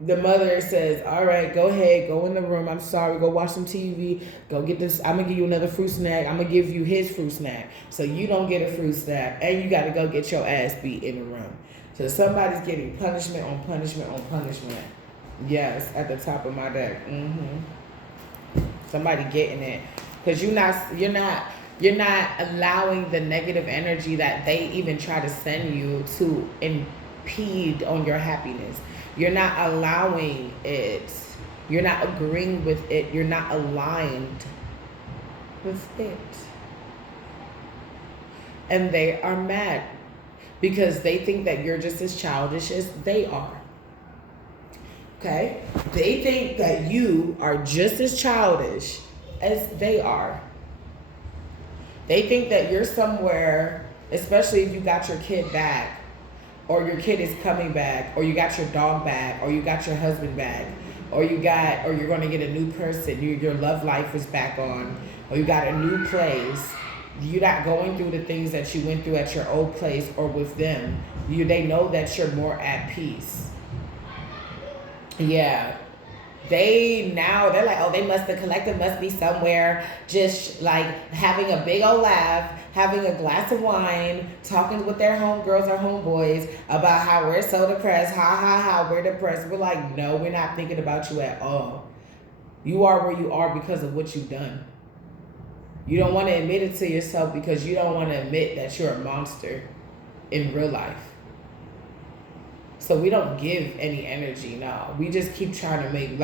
the mother says, all right, go ahead, go in the room, I'm sorry, go watch some TV, go get this, I'm gonna give you another fruit snack, I'm gonna give you his fruit snack, so you don't get a fruit snack, and you gotta go get your ass beat in the room. So somebody's getting punishment on punishment on punishment. Yes, at the top of my deck. Somebody getting it, because you're not allowing the negative energy that they even try to send you to impede on your happiness. You're not allowing it. You're not agreeing with it. You're not aligned with it. And they are mad because they think that you're just as childish as they are. Okay? They think that you are just as childish as they are. They think that you're somewhere, especially if you got your kid back, or your kid is coming back, or you got your dog back, or you got your husband back, or you're going to get a new person, your love life is back on, or you got a new place. You're not going through the things that you went through at your old place or with them. They know that you're more at peace. Yeah. They're like, oh, the collective must be somewhere just like having a big old laugh, having a glass of wine, talking with their homegirls or homeboys about how we're so depressed. We're depressed. We're like, no, we're not thinking about you at all. You are where you are because of what you've done. You don't want to admit it to yourself because you don't want to admit that you're a monster in real life. So we don't give any energy, no. We just keep trying to make,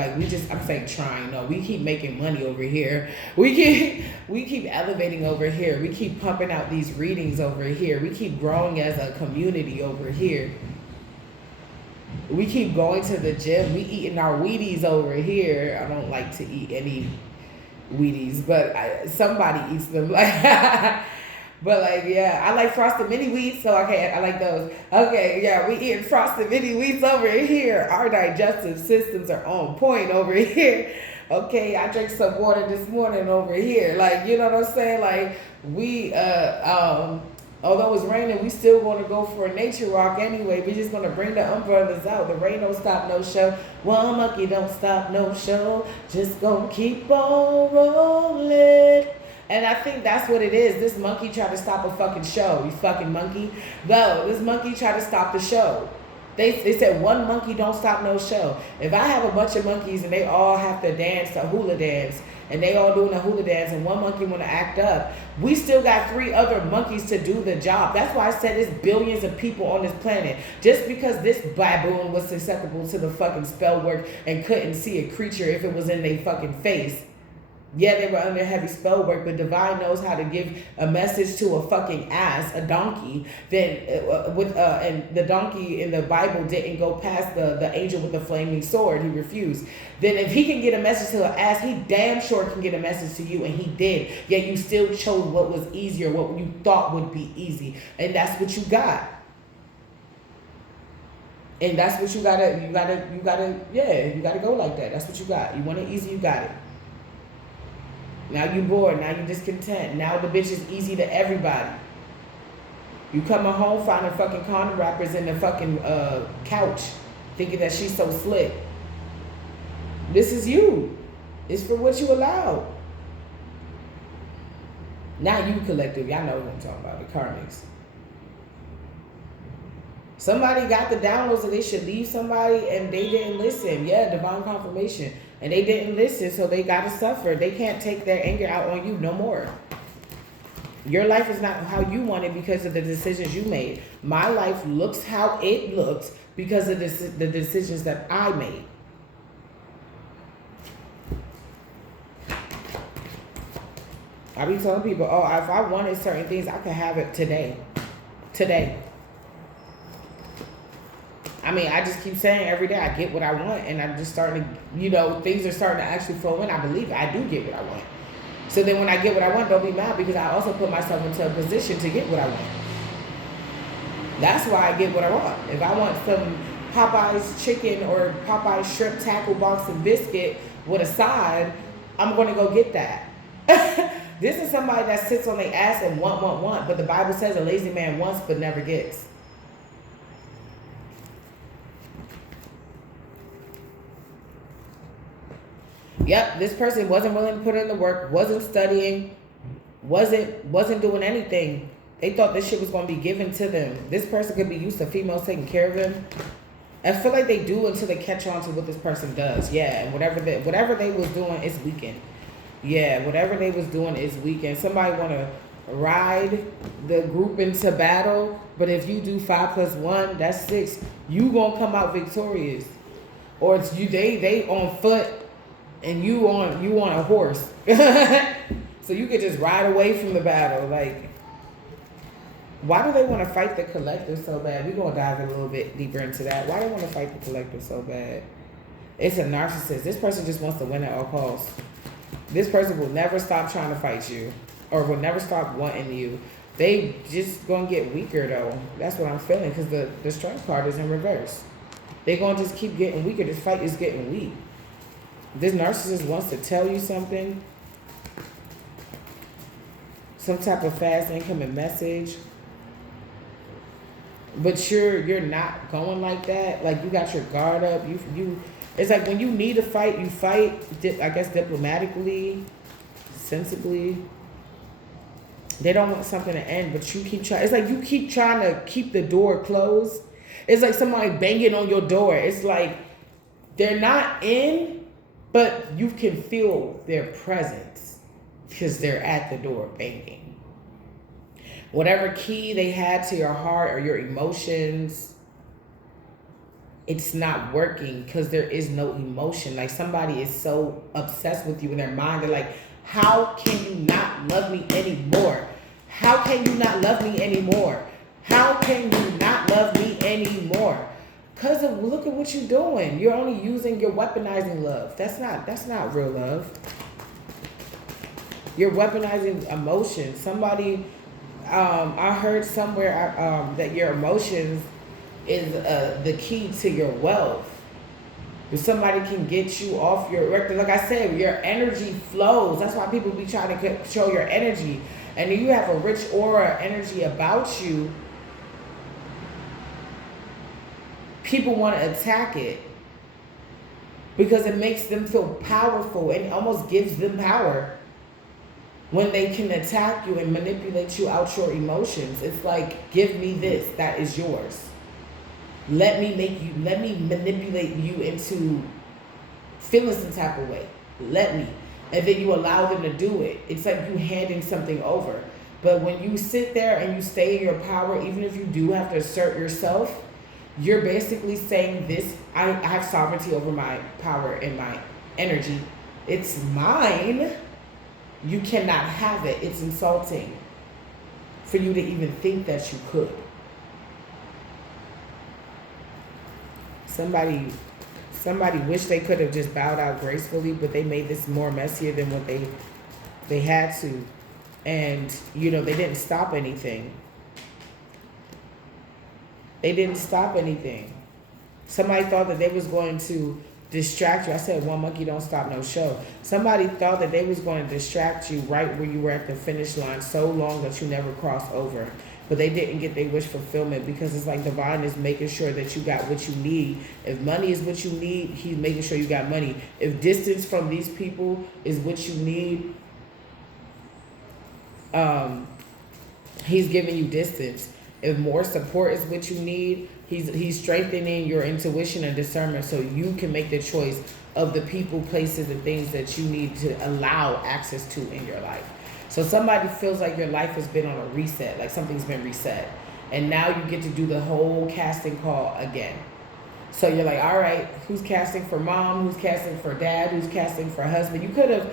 we keep making money over here. We keep elevating over here. We keep pumping out these readings over here. We keep growing as a community over here. We keep going to the gym. We eating our Wheaties over here. I don't like to eat any Wheaties, but somebody eats them. But I like Frosted Mini Wheats, so I like those. Okay, yeah, we eating Frosted Mini Wheats over here. Our digestive systems are on point over here. Okay, I drank some water this morning over here. You know what I'm saying? We, although it's raining, we still want to go for a nature walk anyway. We just want to bring the umbrellas out. The rain don't stop no show. One monkey don't stop no show. Just gonna keep on rolling. And I think that's what it is. This monkey tried to stop a fucking show. You fucking monkey. No, this monkey tried to stop the show. They said one monkey don't stop no show. If I have a bunch of monkeys and they all have to dance a hula dance, and they all doing a hula dance, and one monkey want to act up, we still got 3 other monkeys to do the job. That's why I said there's billions of people on this planet. Just because this baboon was susceptible to the fucking spell work and couldn't see a creature if it was in their fucking face. Yeah, they were under heavy spell work, but divine knows how to give a message to a fucking ass, a donkey. Then and the donkey in the Bible didn't go past the angel with the flaming sword. He refused. Then if he can get a message to an ass, he damn sure can get a message to you, and he did. Yet you still chose what was easier, what you thought would be easy, and that's what you got. And that's what you gotta go like that. That's what you got. You want it easy, you got it. Now you bored. Now you discontent. Now the bitch is easy to everybody. You coming home finding fucking condom wrappers in the fucking couch, thinking that she's so slick. This is you. It's for what you allow. Now you collective. Y'all know what I'm talking about. The karmics. Somebody got the downloads that they should leave somebody and they didn't listen. Yeah, divine confirmation. And they didn't listen, so they got to suffer. They can't take their anger out on you no more. Your life is not how you want it because of the decisions you made. My life looks how it looks because of the decisions that I made. I be telling people, oh, if I wanted certain things, I could have it today. Today. I mean, I just keep saying every day I get what I want, and I'm just starting to, things are starting to actually flow in. I believe I do get what I want. So then when I get what I want, don't be mad, because I also put myself into a position to get what I want. That's why I get what I want. If I want some Popeye's chicken or Popeye's shrimp tackle box and biscuit with a side, I'm going to go get that. This is somebody that sits on their ass and want. But the Bible says a lazy man wants but never gets. Yep, this person wasn't willing to put in the work, wasn't studying, wasn't doing anything. They thought this shit was going to be given to them. This person could be used to females taking care of them. I feel like they do until they catch on to what this person does. Yeah, and whatever they was doing is weekend. Yeah, whatever they was doing is weekend. Somebody want to ride the group into battle, but if you do 5 + 1, that's 6. You gonna come out victorious, or it's you. They on foot. And you on a horse. So you could just ride away from the battle. Like, why do they want to fight the collective so bad? We're going to dive a little bit deeper into that. Why do they want to fight the collective so bad? It's a narcissist. This person just wants to win at all costs. This person will never stop trying to fight you, or will never stop wanting you. They just going to get weaker, though. That's what I'm feeling, because the strength card is in reverse. They're going to just keep getting weaker. This fight is getting weak. This narcissist wants to tell you something, some type of fast incoming message, but you're not going like that. Like, you got your guard up. You. It's like when you need to fight, you fight. I guess diplomatically, sensibly. They don't want something to end, but you keep trying. It's like you keep trying to keep the door closed. It's like somebody banging on your door. It's like they're not in. But you can feel their presence because they're at the door banging. Whatever key they had to your heart or your emotions, it's not working because there is no emotion. Like, somebody is so obsessed with you in their mind. They're like, how can you not love me anymore? How can you not love me anymore? How can you not love me anymore? Because look at what you're doing. You're only you're weaponizing love. That's not real love. You're weaponizing emotions. Somebody, I heard somewhere that your emotions is the key to your wealth. If somebody can get you off your record, like I said, your energy flows. That's why people be trying to control your energy. And if you have a rich aura energy about you, people want to attack it because it makes them feel powerful and almost gives them power when they can attack you and manipulate you out your emotions. It's like, give me this, that is yours. Let me manipulate you into feeling some type of way. Let me. and then you allow them to do it. It's like you handing something over. But when you sit there and you stay in your power, even if you do have to assert yourself, you're basically saying this, I have sovereignty over my power and my energy. It's mine. You cannot have it. It's insulting for you to even think that you could. Somebody wish they could have just bowed out gracefully, but they made this more messier than what they had to. And, you know, they didn't stop anything. They didn't stop anything. Somebody thought that they was going to distract you. I said, one monkey don't stop no show. Somebody thought that they was going to distract you right where you were at the finish line so long that you never crossed over. But they didn't get their wish fulfillment, because it's like divine is making sure that you got what you need. If money is what you need, he's making sure you got money. If distance from these people is what you need, he's giving you distance. If more support is what you need, he's strengthening your intuition and discernment so you can make the choice of the people, places, and things that you need to allow access to in your life. So somebody feels like your life has been on a reset, like something's been reset. And now you get to do the whole casting call again. So you're like, all right, who's casting for mom? Who's casting for dad? Who's casting for husband? You could have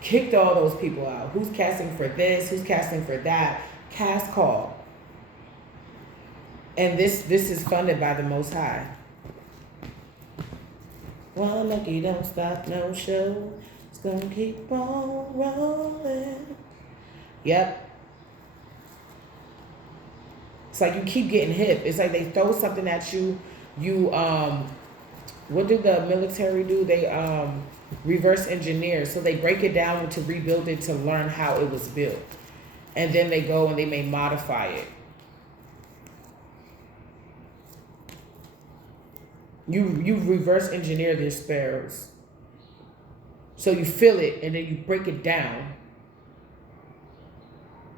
kicked all those people out. Who's casting for this? Who's casting for that? Cast call. And this is funded by the Most High. One monkey don't stop no show. It's gonna keep on rolling. Yep. It's like you keep getting hip. It's like they throw something at you. What do the military do? They reverse engineer. So they break it down to rebuild it to learn how it was built. And then they go and they may modify it. You reverse engineer their sparrows. So you feel it and then you break it down.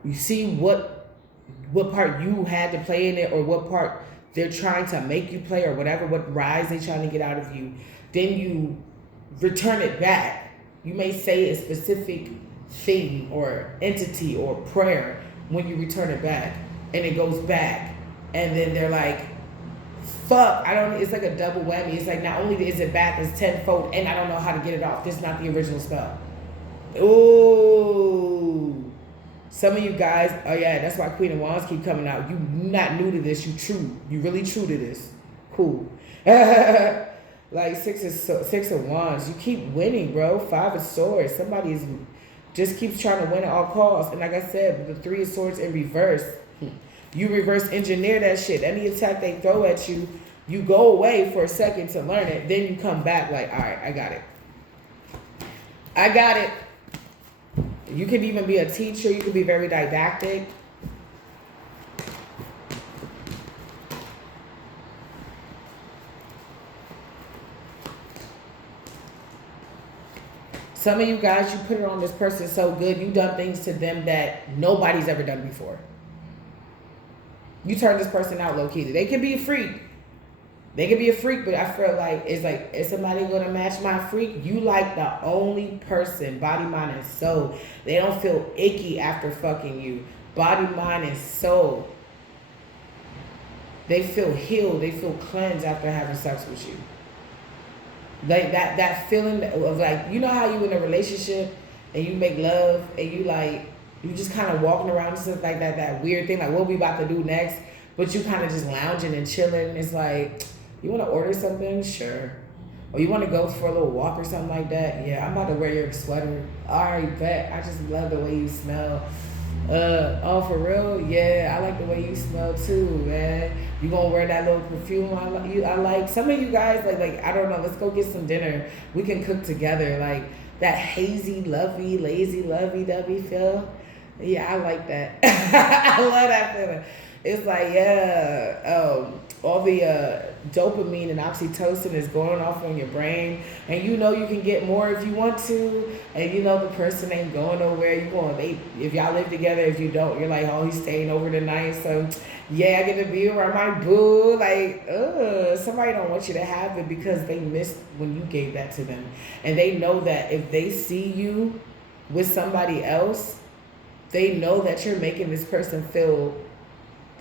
You see what part you had to play in it, or what part they're trying to make you play, or whatever, what rise they're trying to get out of you. Then you return it back. You may say a specific thing or entity or prayer when you return it back, and it goes back. And then they're like, fuck, it's like a double whammy. It's like not only is it back, it's tenfold, and I don't know how to get it off. This is not the original spell. Ooh. Some of you guys, oh yeah, that's why Queen of Wands keep coming out. You not new to this, you really true to this. Cool. Like six of Wands, you keep winning, bro. 5 of Swords, somebody just keeps trying to win at all costs. And like I said, the 3 of Swords in reverse. You reverse engineer that shit. Any attack they throw at you, you go away for a second to learn it. Then you come back like, all right, I got it. I got it. You could even be a teacher. You could be very didactic. Some of you guys, you put it on this person so good, you done things to them that nobody's ever done before. You turn this person out low-key. They can be a freak. They can be a freak, but I feel like, is somebody going to match my freak? You like the only person, body, mind, and soul. They don't feel icky after fucking you. Body, mind, and soul. They feel healed. They feel cleansed after having sex with you. Like that feeling of like, you know how you in a relationship and you make love and you like, you just kind of walking around and stuff like that weird thing, like what we about to do next, but you kind of just lounging and chilling. It's like, you want to order something? Sure. Or you want to go for a little walk or something like that? Yeah, I'm about to wear your sweater. All right, bet. I just love the way you smell. Oh, for real? Yeah, I like the way you smell too, man. You gonna wear that little perfume I like? Some of you guys, like I don't know, let's go get some dinner. We can cook together. Like that hazy, lovey, lazy, lovey-dovey feel. Yeah, I like that. I love that feeling. It's like, yeah, all the dopamine and oxytocin is going off on your brain, and you know you can get more if you want to, and you know the person ain't going nowhere. You going, if y'all live together, if you don't, you're like, oh, he's staying over tonight, so yeah, I get to be around my boo. Like, somebody don't want you to have it because they missed when you gave that to them, and they know that if they see you with somebody else, they know that you're making this person feel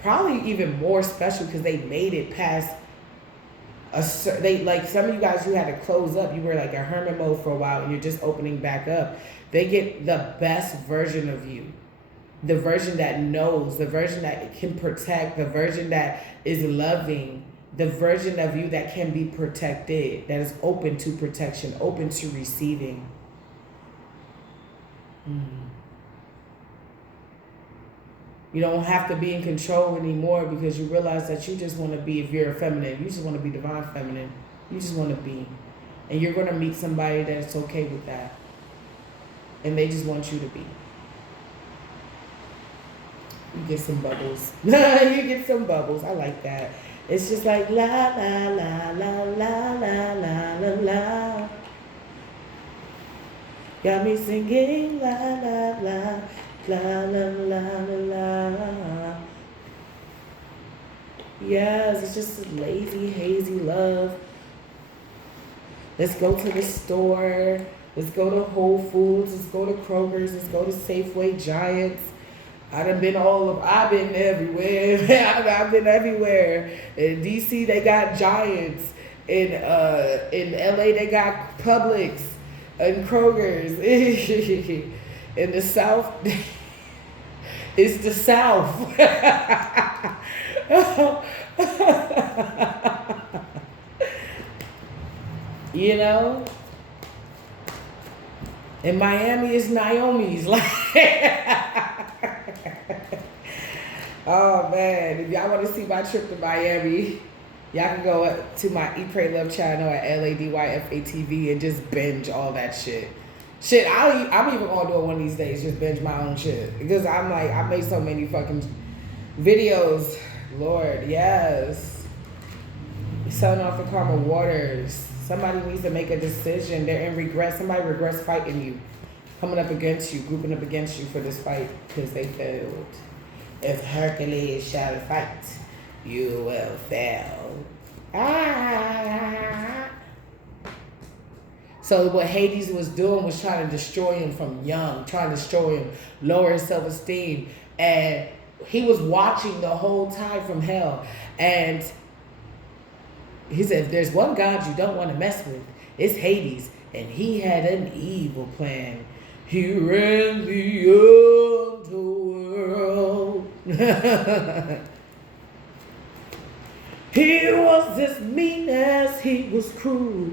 probably even more special because they made it past they, like some of you guys who had to close up, you were like a hermit mode for a while and you're just opening back up. They get the best version of you, the version that knows, the version that can protect, the version that is loving, the version of you that can be protected, that is open to protection, open to receiving. You don't have to be in control anymore because you realize that you just want to be, if you're a feminine, you just want to be divine feminine. You just want to be. And you're going to meet somebody that's okay with that. And they just want you to be. You get some bubbles. You get some bubbles. I like that. It's just like la, la, la, la, la, la, la, la, la. Got me singing la, la, la. La la la la la. Yes, it's just lazy, hazy love. Let's go to the store. Let's go to Whole Foods. Let's go to Kroger's. Let's go to Safeway, Giants. I've been everywhere. I've been everywhere. In DC, they got Giants. In LA, they got Publix and Kroger's. In the South, it's the South. You know? In Miami, it's Naomi's. Like, oh man, if y'all want to see my trip to Miami, y'all can go to my Eat, Pray, Love channel at LADYFATV and just binge all that shit. Shit, I'm even gonna do it one of these days, just binge my own shit. Because I'm like, I made so many fucking videos. Lord, yes. Selling off the karma waters. Somebody needs to make a decision. They're in regret. Somebody regrets fighting you. Coming up against you, grouping up against you for this fight because they failed. If Hercules shall fight, you will fail. Ah. So what Hades was doing was trying to destroy him from young, trying to destroy him, lower his self-esteem. And he was watching the whole time from hell. And he said, if there's one God you don't want to mess with, it's Hades. And he had an evil plan. He ran the underworld. He was as mean as he was cruel.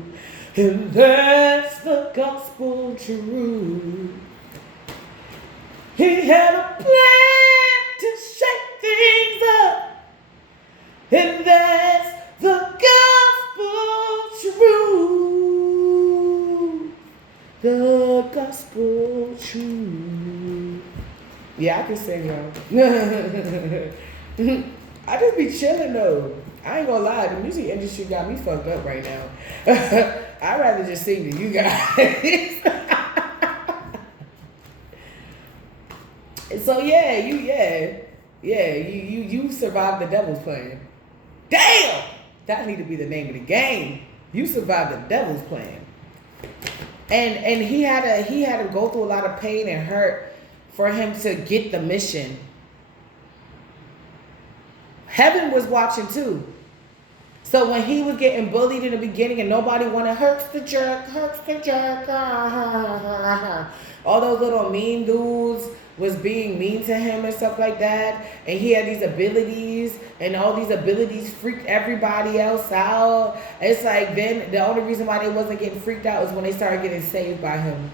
And that's the gospel true. He had a plan to shake things up. And that's the gospel true. The gospel true. Yeah, I can sing, y'all. I just be chilling though. I ain't gonna lie, the music industry got me fucked up right now. I'd rather just sing to you guys. So you survived the devil's plan. Damn! That need to be the name of the game. You survived the devil's plan. And he had to go through a lot of pain and hurt for him to get the mission. Heaven was watching too. So when he was getting bullied in the beginning and nobody wanted, hurts the jerk. All those little mean dudes was being mean to him and stuff like that. And he had these abilities and all these abilities freaked everybody else out. It's like then the only reason why they wasn't getting freaked out was when they started getting saved by him.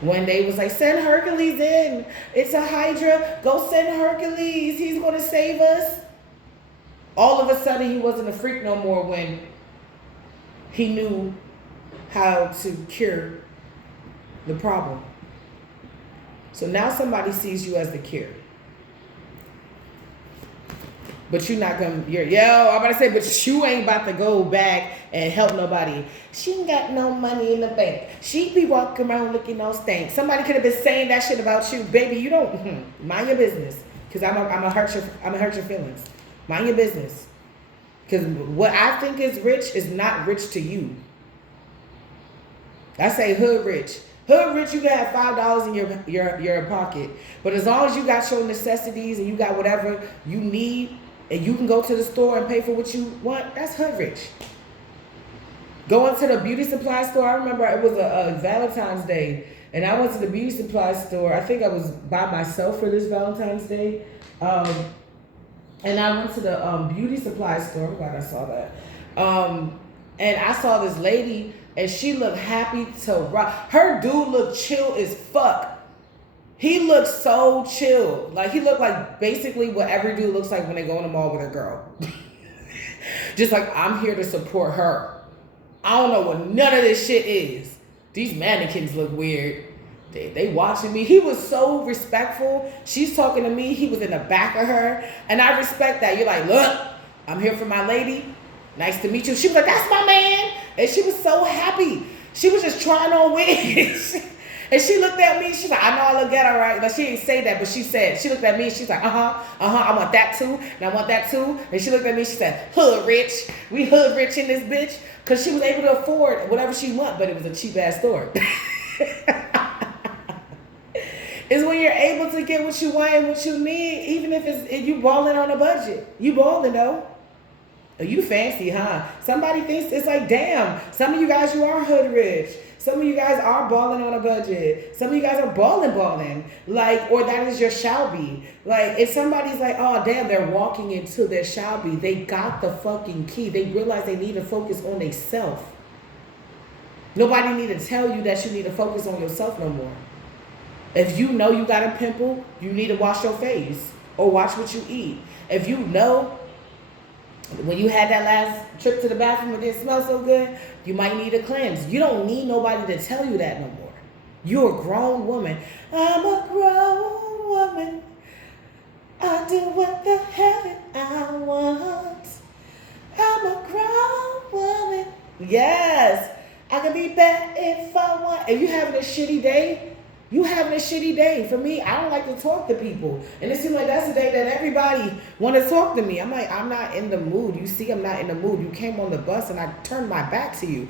When they was like, send Hercules in. It's a Hydra. Go send Hercules. He's going to save us. All of a sudden, he wasn't a freak no more when he knew how to cure the problem. So now somebody sees you as the cure. But you not gonna, I'm about to say, but you ain't about to go back and help nobody. She ain't got no money in the bank. She be walking around looking all stank. Somebody could have been saying that shit about you. Baby, you don't, mind your business. Because I'm gonna hurt your feelings. Mind your business. Because what I think is rich is not rich to you. I say hood rich. Hood rich, you can have $5 in your pocket. But as long as you got your necessities and you got whatever you need, and you can go to the store and pay for what you want, that's hood rich. Going to the beauty supply store, I remember it was a Valentine's Day, and I went to the beauty supply store. I think I was by myself for this Valentine's Day. And I went to the beauty supply store. I'm glad I saw that. And I saw this lady, and she looked happy to rock. Her dude looked chill as fuck. He looked so chill. Like, he looked like basically what every dude looks like when they go in the mall with a girl. Just like, I'm here to support her. I don't know what none of this shit is. These mannequins look weird. They watching me. He was so respectful. She's talking to me. He was in the back of her. And I respect that. You're like, look, I'm here for my lady. Nice to meet you. She was like, that's my man. And she was so happy. She was just trying on wigs. And she looked at me. She's like, I know I look at her, right? Like, she didn't say that, but she looked at me. She's like, I want that too. And I want that too. And she looked at me. She said, hood rich. We hood rich in this bitch. Because she was able to afford whatever she want, but it was a cheap ass store. It's when you're able to get what you want and what you need, even if you balling on a budget. You balling though. You fancy, huh? Somebody thinks it's like, damn, some of you guys, you are hood rich. Some of you guys are balling on a budget. Some of you guys are balling. Like, or that is your shall be. Like, if somebody's like, oh, damn, they're walking into their shall be, they got the fucking key. They realize they need to focus on themselves. Nobody need to tell you that you need to focus on yourself no more. If you know you got a pimple, you need to wash your face or watch what you eat. If you know when you had that last trip to the bathroom and it didn't smell so good, you might need a cleanse. You don't need nobody to tell you that no more. You're a grown woman. I'm a grown woman. I do what the hell I want. I'm a grown woman. Yes. I can be bad if I want. If you having a shitty day, you having a shitty day. For me, I don't like to talk to people. And it seems like that's the day that everybody want to talk to me. I'm like, I'm not in the mood. You see, I'm not in the mood. You came on the bus and I turned my back to you.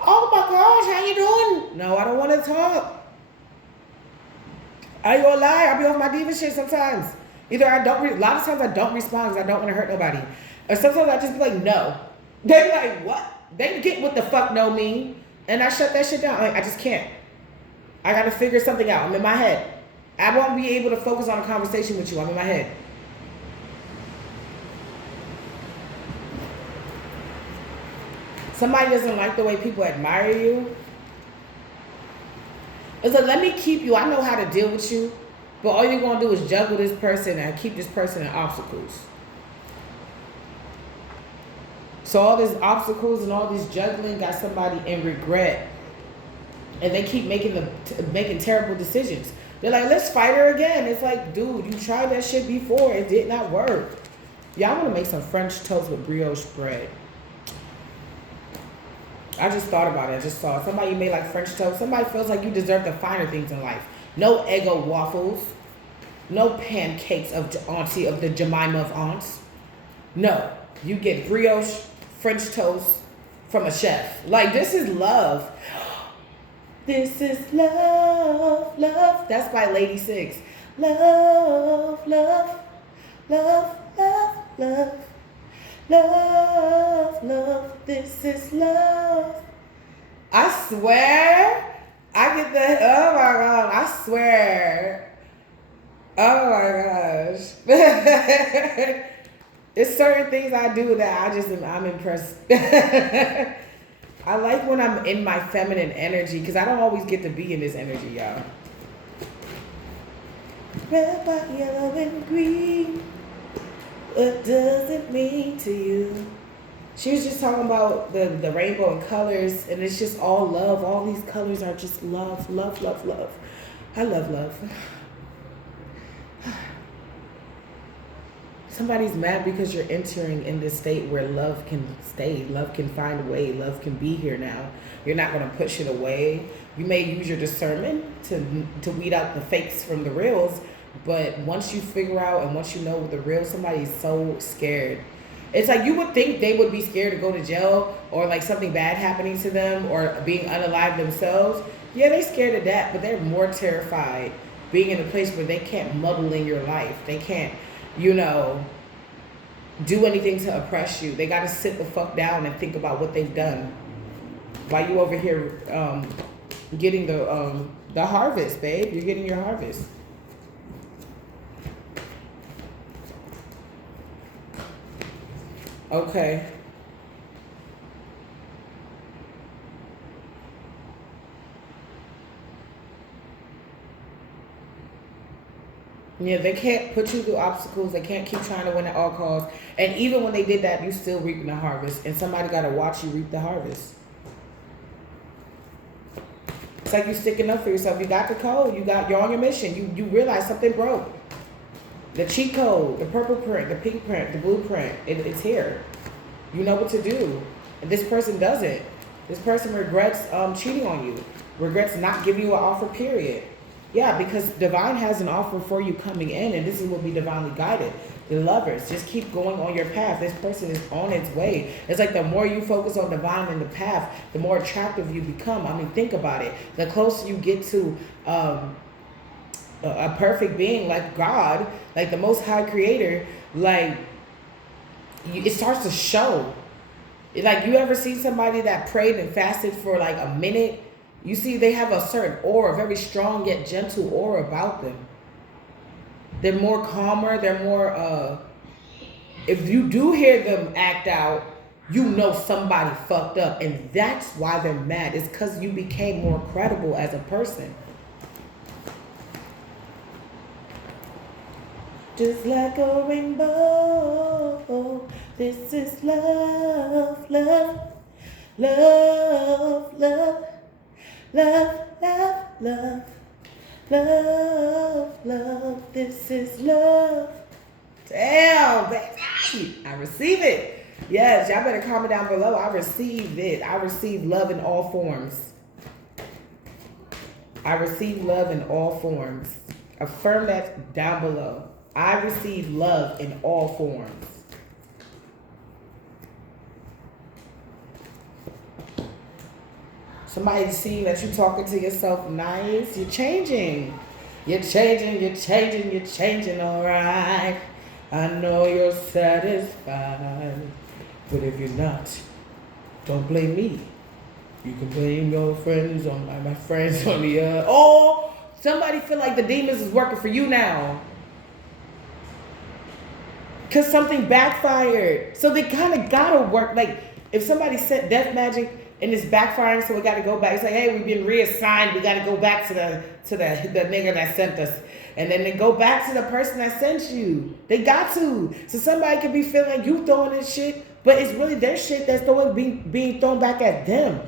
Oh my gosh, how you doing? No, I don't want to talk. I ain't gonna lie, I'll be off my diva shit sometimes. Either a lot of times I don't respond because I don't want to hurt nobody. Or sometimes I just be like, no. They be like, what? They get what the fuck no mean. And I shut that shit down. I just can't. I got to figure something out. I'm in my head. I won't be able to focus on a conversation with you. I'm in my head. Somebody doesn't like the way people admire you. It's like, let me keep you. I know how to deal with you. But all you're going to do is juggle this person and keep this person in obstacles. So all these obstacles and all this juggling got somebody in regret. And they keep making terrible decisions. They're like, let's fight her again. It's like, dude, you tried that shit before. It did not work. Y'all want to make some French toast with brioche bread. I just thought about it. I just saw it. Somebody made like French toast. Somebody feels like you deserve the finer things in life. No Eggo waffles. No pancakes of the Jemima of aunts. No. You get brioche French toast from a chef. Like, this is love. This is love, love. That's by Lady Six. Love, love, love, love, love, love, love. This is love. I swear, I get that. Oh my God, I swear. Oh my gosh. It's certain things I do that I'm impressed. I like when I'm in my feminine energy because I don't always get to be in this energy, y'all. Red, white, yellow, and green. What does it mean to you? She was just talking about the rainbow and colors, and it's just all love. All these colors are just love, love, love, love. I love love. Somebody's mad because you're entering in this state where love can stay, love can find a way, love can be here now. You're not going to push it away. You may use your discernment to weed out the fakes from the reals, but once you figure out and once you know the real, somebody's so scared. It's like you would think they would be scared to go to jail or like something bad happening to them or being unalive themselves. Yeah, they're scared of that, but they're more terrified being in a place where they can't muddle in your life. They can't, do anything to oppress you. They got to sit the fuck down and think about what they've done. While you over here getting the harvest, babe. You're getting your harvest. Okay. Yeah, they can't put you through obstacles. They can't keep trying to win at all costs. And even when they did that, you still reaping the harvest. And somebody got to watch you reap the harvest. It's like you sticking up for yourself. You got the code. You're on your mission. You realize something broke. The cheat code, the purple print, the pink print, the blueprint, it's here. You know what to do. And this person doesn't. This person regrets cheating on you. Regrets not giving you an offer, period. Yeah, because divine has an offer for you coming in, and this is what be divinely guided. The lovers, just keep going on your path. This person is on its way. It's like the more you focus on divine and the path, the more attractive you become. I mean, think about it. The closer you get to a perfect being like God, like the Most High Creator, like it starts to show. Like, you ever see somebody that prayed and fasted for like a minute? You see, they have a certain aura, very strong yet gentle aura about them. They're more calmer. They're more, if you do hear them act out, you know somebody fucked up. And that's why they're mad. It's because you became more credible as a person. Just like a rainbow, this is love, love, love, love. Love, love, love, love, love, this is love. Damn, baby, I receive it. Yes, y'all better comment down below. I received it. I receive love in all forms. I receive love in all forms. Affirm that down below. I receive love in all forms. Somebody seeing that you're talking to yourself nice. You're changing. You're changing, you're changing, you're changing, all right. I know you're satisfied. But if you're not, don't blame me. You can blame your friends on my friends on the oh, somebody feel like the demons is working for you now. Because something backfired. So they kind of got to work. Like, if somebody sent death magic, and it's backfiring, so we got to go back. It's like, hey, we've been reassigned. We got to go back to the nigga that sent us, and then they go back to the person that sent you. They got to. So somebody could be feeling like you throwing this shit, but it's really their shit that's being thrown back at them.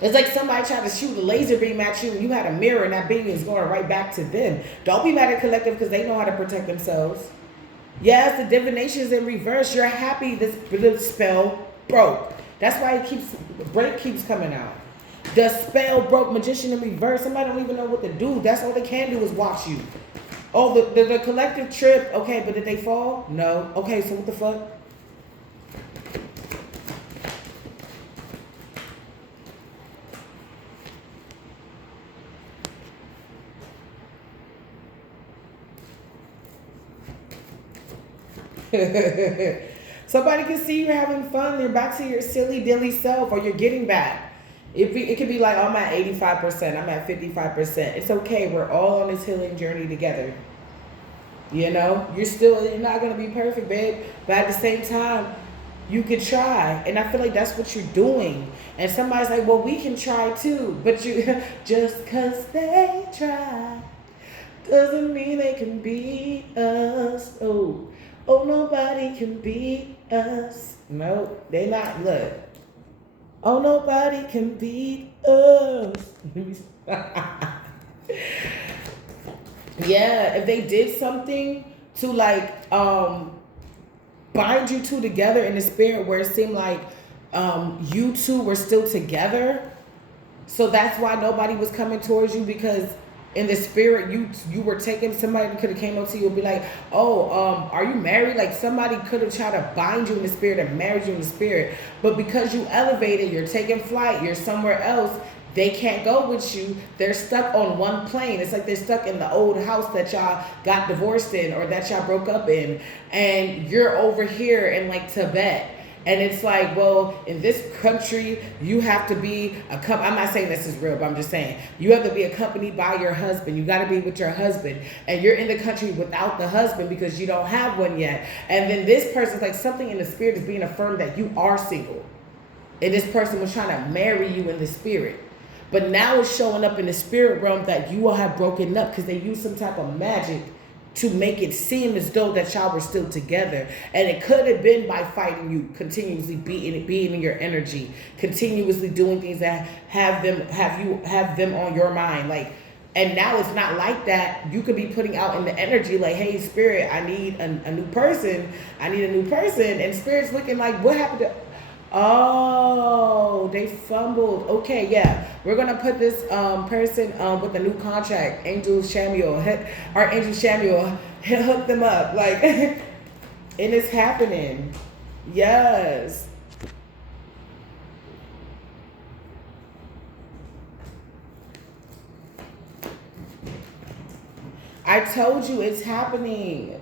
It's like somebody tried to shoot a laser beam at you, and you had a mirror, and that beam is going right back to them. Don't be mad at collective because they know how to protect themselves. Yes, the divination's in reverse. You're happy this spell broke. That's why break keeps coming out. The spell broke, magician in reverse. Somebody don't even know what to do. That's all they can do is watch you. Oh, the collective trip. Okay, but did they fall? No. Okay, so what the fuck? Somebody can see you having fun. You're back to your silly dilly self, or you're getting back. It could be like, I'm at 85%. I'm at 55%. It's okay. We're all on this healing journey together. You know, you're not going to be perfect, babe. But at the same time, you could try. And I feel like that's what you're doing. And somebody's like, well, we can try too. But you just because they try doesn't mean they can beat us. Oh, nobody can beat us. No, they not. Look. Oh, nobody can beat us. Yeah, if they did something to like bind you two together in the spirit, where it seemed like you two were still together. So that's why nobody was coming towards you, because in the spirit you were taking, somebody could have came up to you and be like, oh, are you married? Like somebody could have tried to bind you in the spirit and married you in the spirit, but because you elevated, you're taking flight, you're somewhere else, they can't go with you. They're stuck on one plane. It's like they're stuck in the old house that y'all got divorced in, or that y'all broke up in, and you're over here in like Tibet. And it's like, well, in this country, you have to be I'm not saying this is real, but I'm just saying, you have to be accompanied by your husband. You got to be with your husband. And you're in the country without the husband because you don't have one yet. And then this person's like, something in the spirit is being affirmed that you are single. And this person was trying to marry you in the spirit. But now it's showing up in the spirit realm that you all have broken up because they used some type of magic to make it seem as though that y'all were still together. And it could have been by fighting you, continuously being in your energy, continuously doing things that have them on your mind. Like, and now it's not like that. You could be putting out in the energy like, hey, spirit, I need a new person. I need a new person. And spirit's looking like, what happened to... Oh, they fumbled. Okay, yeah. We're going to put this person with a new contract. Angel Samuel. Archangel Samuel. Hook them up. Like, and it's happening. Yes. I told you it's happening.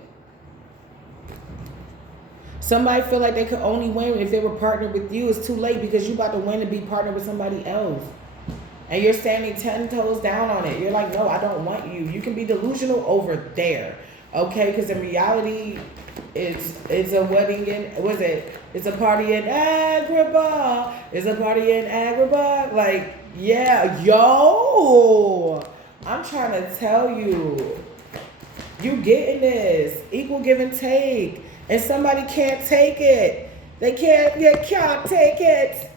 Somebody feel like they could only win if they were partnered with you. It's too late because you about to win and be partnered with somebody else. And you're standing 10 toes down on it. You're like, no, I don't want you. You can be delusional over there. Okay? Because in reality, it's a wedding in, what is it? It's a party in Agrabah. It's a party in Agrabah. Like, yeah, yo. I'm trying to tell you. You getting this. Equal give and take. And somebody can't take it. They can't take it.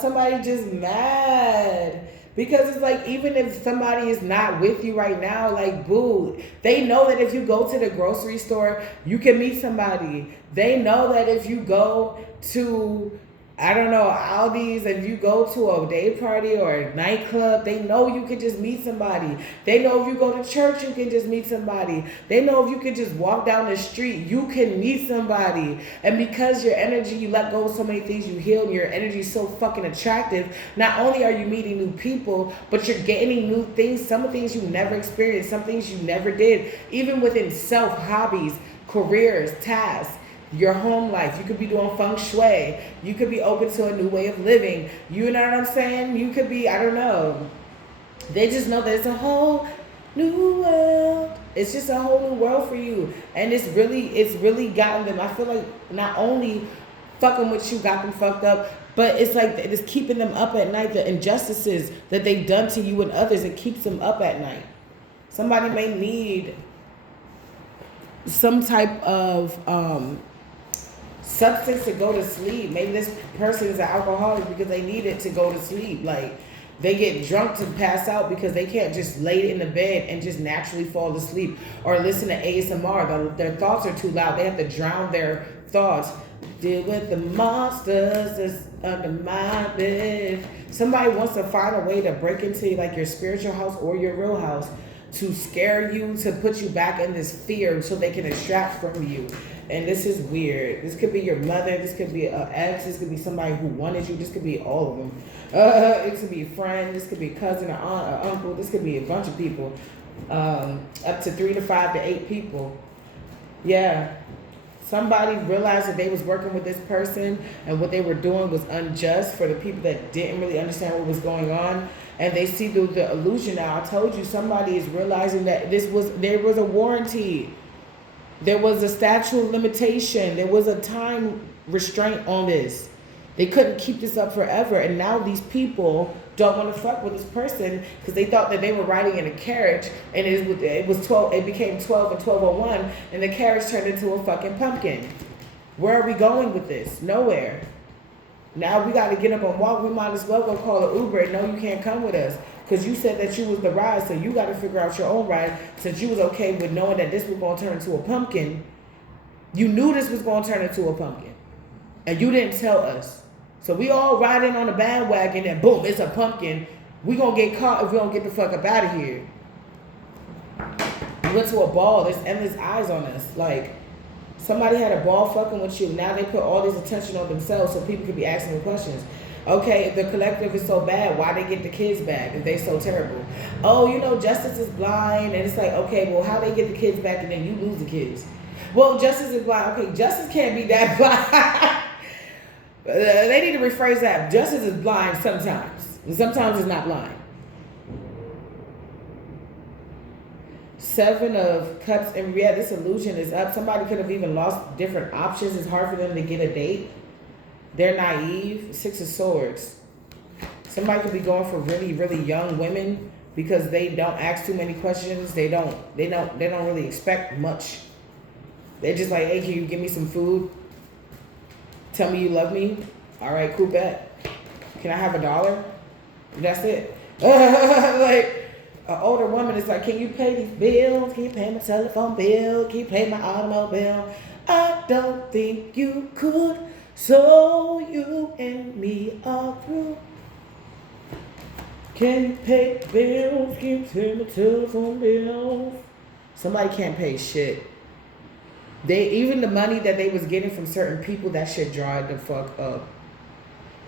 Somebody just mad. Because it's like, even if somebody is not with you right now, like, boo, they know that if you go to the grocery store, you can meet somebody. They know that if you go to, I don't know, Aldi's, if you go to a day party or a nightclub, they know you can just meet somebody. They know if you go to church, you can just meet somebody. They know if you can just walk down the street, you can meet somebody. And because your energy, you let go of so many things, you heal, and your energy is so fucking attractive, not only are you meeting new people, but you're gaining new things, some things you never experienced, some things you never did, even within self, hobbies, careers, tasks. Your home life, you could be doing feng shui, you could be open to a new way of living, you know what I'm saying? You could be, I don't know. They just know that it's a whole new world. It's just a whole new world for you. And it's really gotten them. I feel like not only fucking with you got them fucked up, but it's like it's keeping them up at night. The injustices that they've done to you and others, it keeps them up at night. Somebody may need some type of substance to go to sleep. Maybe this person is an alcoholic because they need it to go to sleep. Like, they get drunk to pass out because they can't just lay in the bed and just naturally fall asleep, or listen to ASMR. Their thoughts are too loud. They have to drown their thoughts. Deal with the monsters that's under my bed. Somebody wants to find a way to break into like your spiritual house or your real house to scare you, to put you back in this fear so they can extract from you. And this is weird. This could be your mother. This could be an ex. This could be somebody who wanted you. This could be all of them. It could be a friend. This could be a cousin, an aunt, an uncle. This could be a bunch of people. Up to 3 to 5 to 8 people. Yeah. Somebody realized that they was working with this person and what they were doing was unjust for the people that didn't really understand what was going on. And they see through the illusion now. I told you, somebody is realizing that there was a warranty. There was a statute of limitation. There was a time restraint on this. They couldn't keep this up forever. And now these people don't want to fuck with this person because they thought that they were riding in a carriage, and it was 12. It became 12 and 12:01, and the carriage turned into a fucking pumpkin. Where are we going with this? Nowhere. Now we got to get up and walk. We might as well go call an Uber. No, you can't come with us. Because you said that you was the ride, so you got to figure out your own ride. Since you was okay with knowing that this was going to turn into a pumpkin, you knew this was going to turn into a pumpkin. And you didn't tell us. So we all riding on a bandwagon and boom, it's a pumpkin. We going to get caught if we don't get the fuck up out of here. We went to a ball. There's endless eyes on us. Like, somebody had a ball fucking with you. Now they put all this attention on themselves so people could be asking the questions. Okay, if the collective is so bad, why they get the kids back if they so terrible? Oh, you know, justice is blind. And it's like, okay, well, how they get the kids back and then you lose the kids? Well, justice is blind. Okay, justice can't be that blind. They need to rephrase that. Justice is blind sometimes. Sometimes it's not blind. 7 of Cups, and yeah, this illusion is up. Somebody could have even lost different options. It's hard for them to get a date. They're naive. 6 of Swords. Somebody could be going for really, really young women because they don't ask too many questions. They don't really expect much. They're just like, hey, can you give me some food? Tell me you love me. All right, cool, bet. Can I have $1? That's it. Like, an older woman is like, can you pay these bills? Can you pay my telephone bill? Can you pay my automobile? I don't think you could. So you and me are through. Can you pay the bills? Can you pay my telephone bills? Somebody can't pay shit. Even the money that they was getting from certain people, that shit dried the fuck up.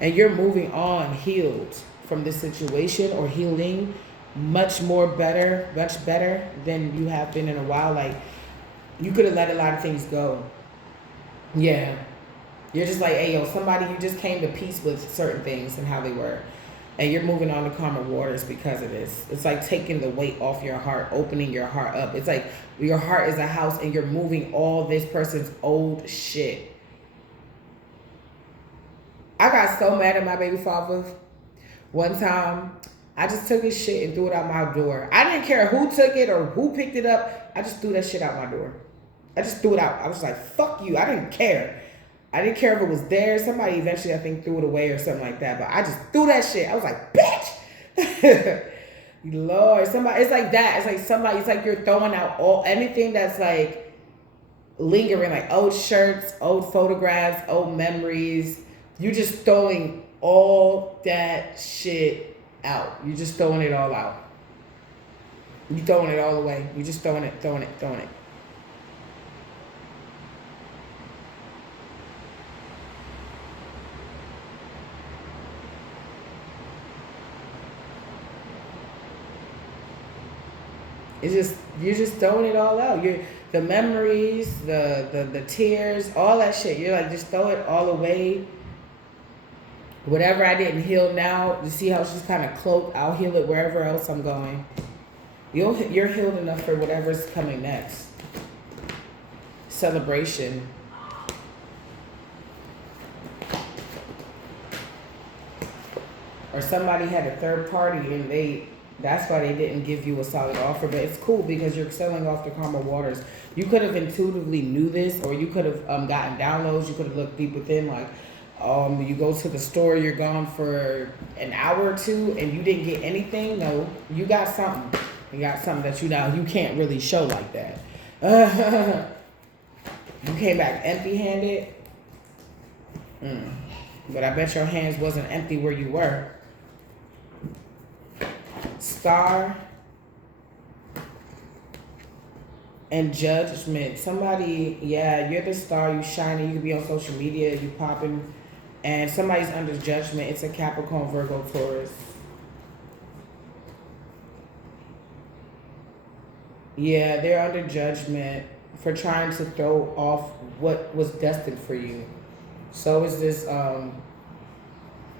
And you're moving on healed from this situation, or healing much better than you have been in a while. Like, you could have let a lot of things go. Yeah. You're just like, hey, yo, somebody, you just came to peace with certain things and how they were. And you're moving on to calmer waters because of this. It's like taking the weight off your heart, opening your heart up. It's like your heart is a house and you're moving all this person's old shit. I got so mad at my baby father one time. I just took his shit and threw it out my door. I didn't care who took it or who picked it up. I just threw that shit out my door. I just threw it out. I was like, fuck you. I didn't care. I didn't care if it was there. Somebody eventually, I think, threw it away or something like that. But I just threw that shit. I was like, bitch. Lord, somebody, it's like that. It's like somebody, it's like you're throwing out anything that's like lingering, like old shirts, old photographs, old memories. You're just throwing all that shit out. You're just throwing it all out. You're throwing it all away. You're just throwing it. You're just throwing it all out. The memories, the tears, all that shit. You're like, just throw it all away. Whatever I didn't heal now, you see how she's kind of cloaked. I'll heal it wherever else I'm going. You're healed enough for whatever's coming next. Celebration. Or somebody had a third party and that's why they didn't give you a solid offer. But it's cool because you're selling off the karma waters. You could have intuitively knew this, or you could have gotten downloads. You could have looked deep within, like you go to the store, you're gone for an hour or two and you didn't get anything. No, you got something. You got something that you can't really show like that. You came back empty-handed. But I bet your hands wasn't empty where you were. Star and Judgment. Somebody, yeah, you're the star, you shining, you can be on social media, you popping, and somebody's under judgment. It's a Capricorn, Virgo, Taurus. Yeah, they're under judgment for trying to throw off what was destined for you. So is this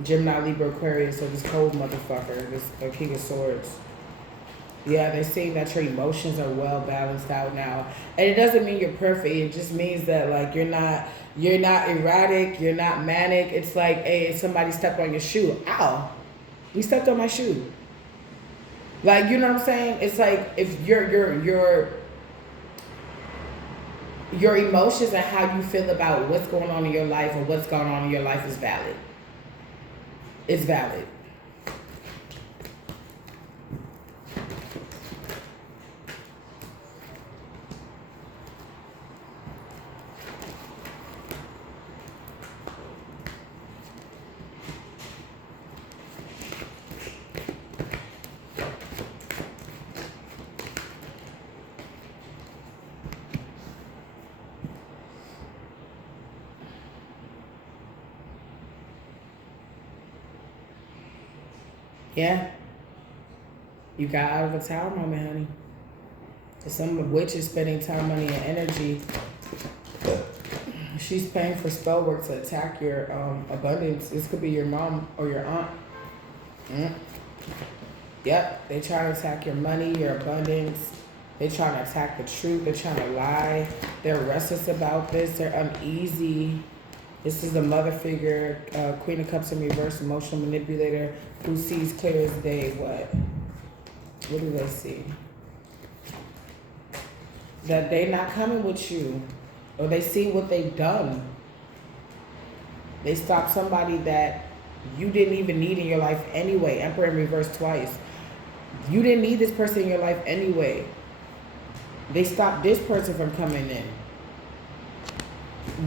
Gemini, Libra, Aquarius, or this cold motherfucker, this King of Swords. Yeah, they're saying that your emotions are well balanced out now. And it doesn't mean you're perfect. It just means that like you're not erratic, you're not manic. It's like, hey, somebody stepped on your shoe. Ow. You stepped on my shoe. Like, you know what I'm saying? It's like if you're your emotions and how you feel about what's going on in your life or what's going on in your life is valid. It's valid. Yeah. You got out of a tower moment, honey. Some witch is spending time, money, and energy. She's paying for spell work to attack your abundance. This could be your mom or your aunt. Yep, they try to attack your money, your abundance. They trying to attack the truth. They're trying to lie. They're restless about this. They're uneasy. This is the mother figure, Queen of Cups in reverse, emotional manipulator who sees clear as day. What? What do they see? That they not coming with you, or they see what they've done. They stopped somebody that you didn't even need in your life anyway. Emperor in reverse twice. You didn't need this person in your life anyway. They stopped this person from coming in.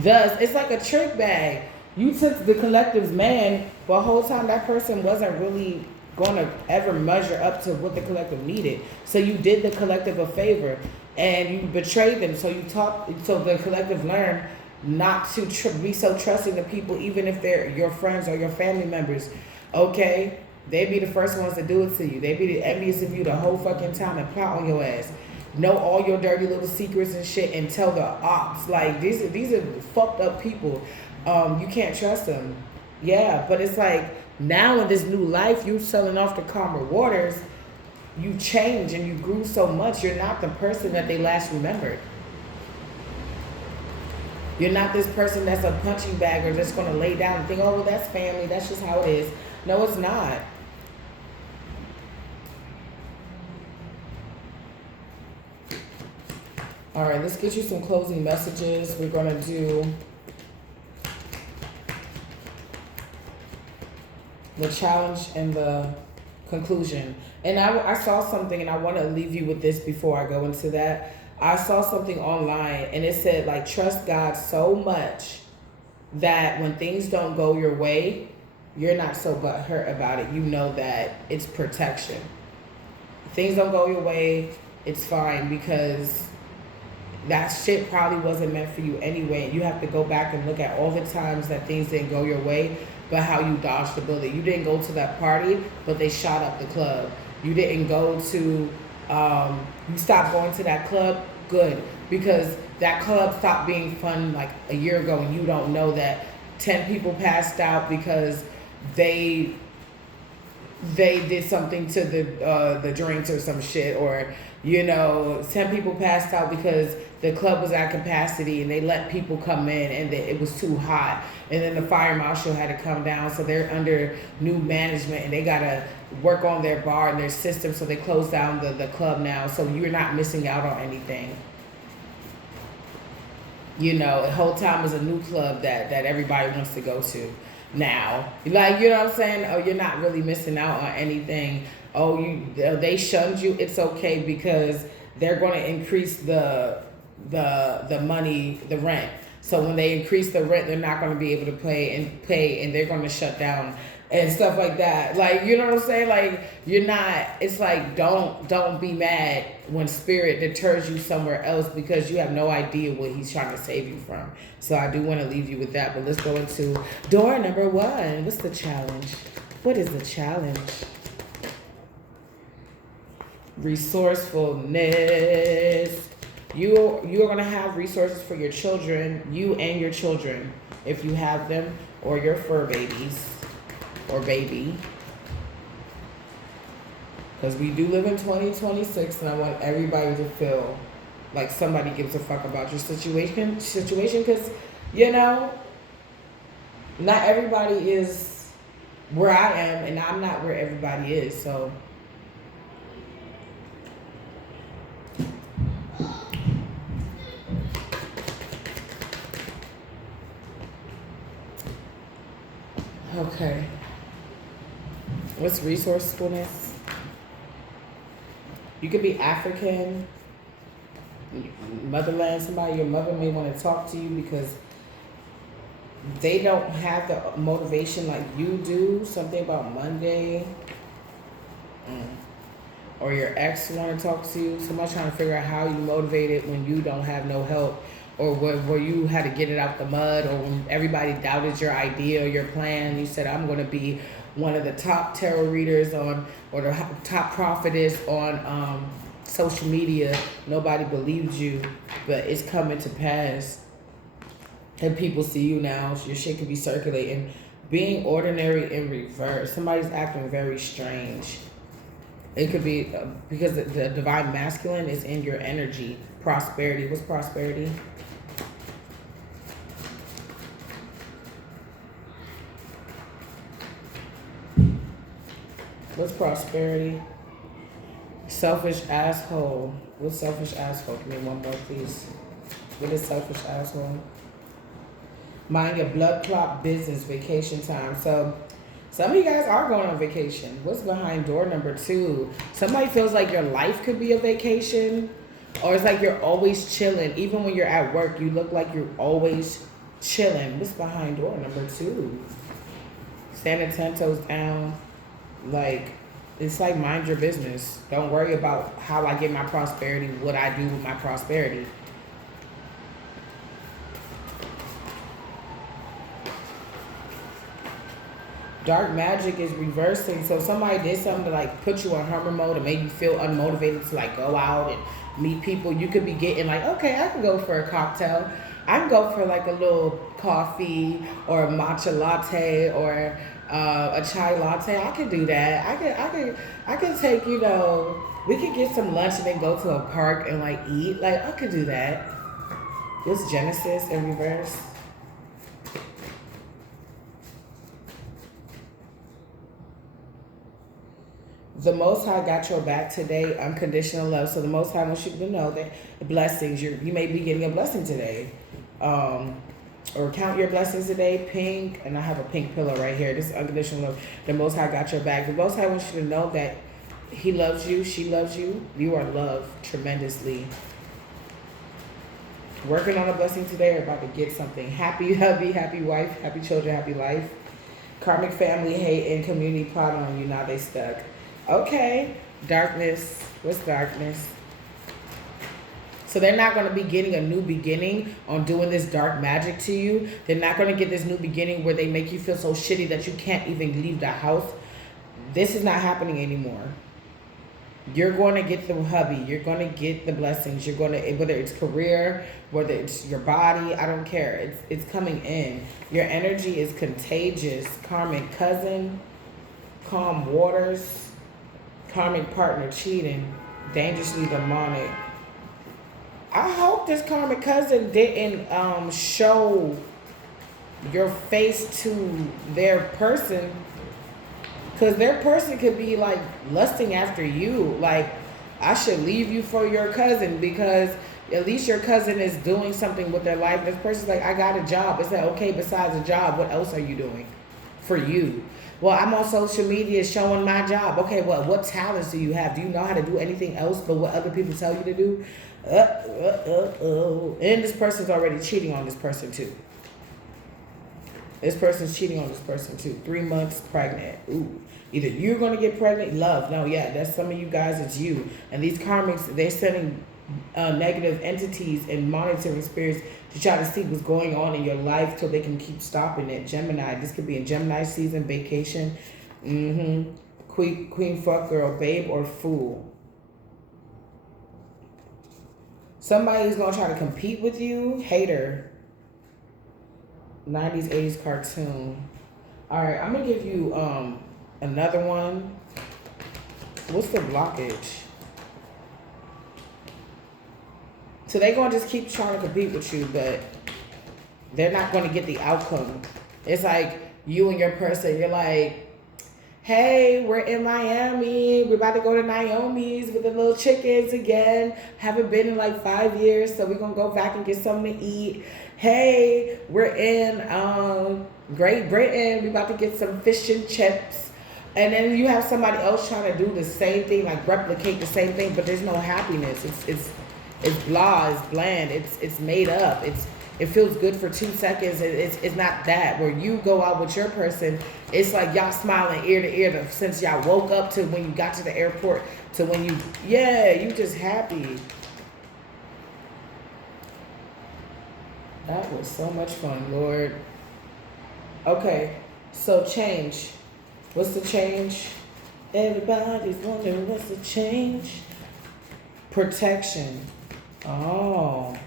Thus, it's like a trick bag. You took the collective's man, but the whole time that person wasn't really going to ever measure up to what the collective needed. So you did the collective a favor, and you betrayed them. So so the collective learned not to be so trusting of people, even if they're your friends or your family members. Okay, they be the first ones to do it to you. They be the envious of you the whole fucking time and plot on your ass. Know all your dirty little secrets and shit and tell the ops. Like, these are fucked up people. You can't trust them. Yeah, but it's like, now in this new life, you selling off the calmer waters, you change and you grew so much. You're not the person that they last remembered. You're not this person that's a punching bag or just going to lay down and think, oh, well, that's family. That's just how it is. No, it's not. All right, let's get you some closing messages. We're going to do the challenge and the conclusion. And I saw something, and I want to leave you with this before I go into that. I saw something online, and it said, like, trust God so much that when things don't go your way, you're not so butthurt about it. You know that it's protection. If things don't go your way, it's fine, because that shit probably wasn't meant for you anyway. You have to go back and look at all the times that things didn't go your way, but how you dodged the bullet. You didn't go to that party, but they shot up the club. You didn't go to, you stopped going to that club, good. Because that club stopped being fun like a year ago, and you don't know that 10 people passed out because they did something to the drinks or some shit, or 10 people passed out because the club was at capacity and they let people come in and it was too hot, and then the fire marshal had to come down, so they're under new management and they gotta work on their bar and their system, so they closed down the club now, so you're not missing out on anything. The whole time is a new club that everybody wants to go to now. Like, you know what I'm saying? Oh, you're not really missing out on anything. Oh, they shunned you. It's okay, because they're going to increase the money, the rent. So when they increase the rent, they're not going to be able to pay, and they're going to shut down and stuff like that. Like, you know what I'm saying? Like, you're not. It's like, don't be mad when spirit deters you somewhere else, because you have no idea what he's trying to save you from. So I do want to leave you with that. But let's go into door number 1. What's the challenge? What is the challenge? Resourcefulness. You are going to have resources for your children, you and your children, if you have them, or your fur babies or baby. Because we do live in 2026, and I want everybody to feel like somebody gives a fuck about your situation, because, not everybody is where I am, and I'm not where everybody is, so. What's resourcefulness? You could be African, motherland, somebody, your mother may want to talk to you because they don't have the motivation like you do. Something about Monday. Or your ex want to talk to you. Somebody's trying to figure out how you motivated when you don't have no help. Or where you had to get it out the mud. Or when everybody doubted your idea or your plan. You said, I'm going to be one of the top tarot readers on, or the top prophetess on social media. Nobody believed you, but it's coming to pass. And people see you now. Your shit could be circulating. Being ordinary in reverse. Somebody's acting very strange. It could be because the divine masculine is in your energy. Prosperity. What's prosperity? What's prosperity? Selfish asshole. What's selfish asshole? Give me one more, please. What is selfish asshole? Mind your blood clot business, vacation time. So some of you guys are going on vacation. What's behind door number 2? Somebody feels like your life could be a vacation. Or it's like you're always chilling. Even when you're at work, you look like you're always chilling. What's behind door number 2? Standing 10 toes down. Like, it's like mind your business. Don't worry about how I get my prosperity, what I do with my prosperity. Dark magic is reversing. So somebody did something to like put you on hermit mode and made you feel unmotivated to like go out and meet people. You could be getting like, okay, I can go for a cocktail. I can go for like a little coffee or a matcha latte or a chai latte. I could do that. I could take, you know, we could get some lunch and then go to a park and like eat. Like I could do that. This Genesis in reverse. The Most High got your back today. Unconditional love. So the Most High wants you to know that the blessings, you may be getting a blessing today. Or count your blessings today. Pink. And I have a pink pillow right here. This is unconditional love. The Most High got your back. The Most High wants you to know that He loves you. She loves you. You are loved tremendously. Working on a blessing today or about to get something. Happy hubby, happy wife, happy children, happy life. Karmic family hate and community plot on you. Now they stuck. Okay, darkness. What's darkness? So they're not going to be getting a new beginning on doing this dark magic to you. They're not going to get this new beginning where they make you feel so shitty that you can't even leave the house. This is not happening anymore. You're going to get the hubby. You're going to get the blessings. You're going to, whether it's career, whether it's your body, I don't care. It's coming in. Your energy is contagious. Karmic cousin, calm waters. Karmic partner cheating, dangerously demonic. I hope this karmic cousin didn't show your face to their person, because their person could be like lusting after you. Like, I should leave you for your cousin because at least your cousin is doing something with their life. This person's like, I got a job. It's like, okay, besides a job, what else are you doing for you? Well, I'm on social media showing my job. Okay, well, what talents do you have? Do you know how to do anything else but what other people tell you to do? And this person's already cheating on this person too. This person's cheating on this person too. 3 months pregnant. Ooh. Either you're going to get pregnant, love. No, yeah, that's some of you guys, it's you. And these karmics, they're sending negative entities and monitoring spirits to try to see what's going on in your life till they can keep stopping it. Gemini, this could be a Gemini season, vacation. Queen, fuck girl, babe, or fool. Somebody's going to try to compete with you. Hater. 90s, 80s cartoon. All right, I'm going to give you another one. What's the blockage? So they're going to just keep trying to compete with you, but they're not going to get the outcome. It's like you and your person, you're like, hey, we're in Miami. We're about to go to Naomi's with the little chickens again. Haven't been in like 5 years, so we're going to go back and get something to eat. Hey, we're in Great Britain. We're about to get some fish and chips. And then you have somebody else trying to do the same thing, like replicate the same thing, but there's no happiness. It's blah, it's bland, it's made up. It feels good for 2 seconds. It's not that. Where you go out with your person, it's like y'all smiling ear to ear since y'all woke up to when you got to the airport to when you just happy. That was so much fun, Lord. Okay, so change. What's the change? Everybody's wondering what's the change? Protection. Oh.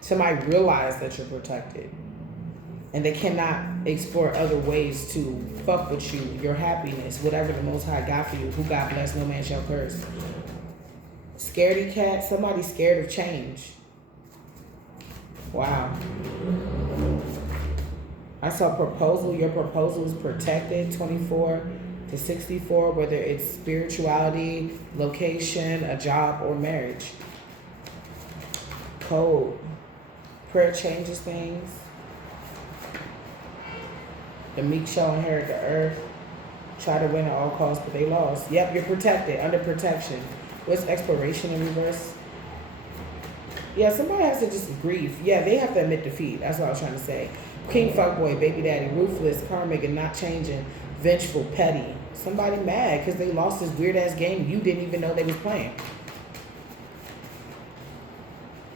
Somebody realize that you're protected. And they cannot explore other ways to fuck with you, your happiness, whatever the Most High got for you. Who God bless, no man shall curse. Scaredy cat, somebody's scared of change. Wow. I saw proposal. Your proposal is protected, 24 to 64, whether it's spirituality, location, a job, or marriage. Code. Prayer changes things. The meek shall inherit the earth. Try to win at all costs, but they lost. Yep, you're protected, under protection. What's exploration in reverse? Yeah, somebody has to just grieve. Yeah, they have to admit defeat. That's what I was trying to say. King fuckboy, baby daddy, ruthless, karmic, and not changing, vengeful, petty. Somebody mad because they lost this weird ass game you didn't even know they was playing.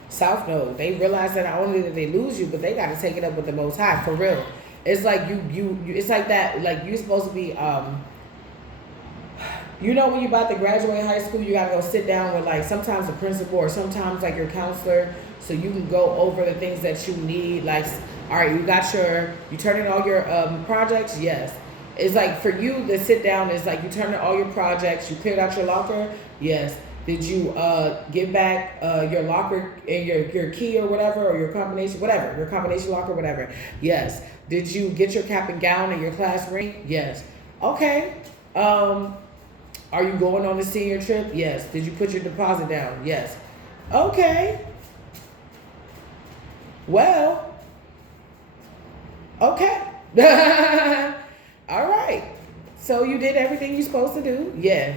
South Node, they realize that not only did they lose you, but they got to take it up with the Most High for real. It's like you it's like that. Like you're supposed to be you know, when you're about to graduate high school, you gotta go sit down with like sometimes the principal or sometimes like your counselor, so you can go over the things that you need. Like, all right, you turn in all your projects. Yes, it's like for you the sit down is like you turn in all your projects. You cleared out your locker. Yes. Did you give back your locker and your key or whatever, or your combination locker, whatever? Yes. Did you get your cap and gown and your class ring? Yes. Okay. Are you going on the senior trip? Yes. Did you put your deposit down? Yes. Okay. Well. Okay. All right. So you did everything you're supposed to do? Yeah.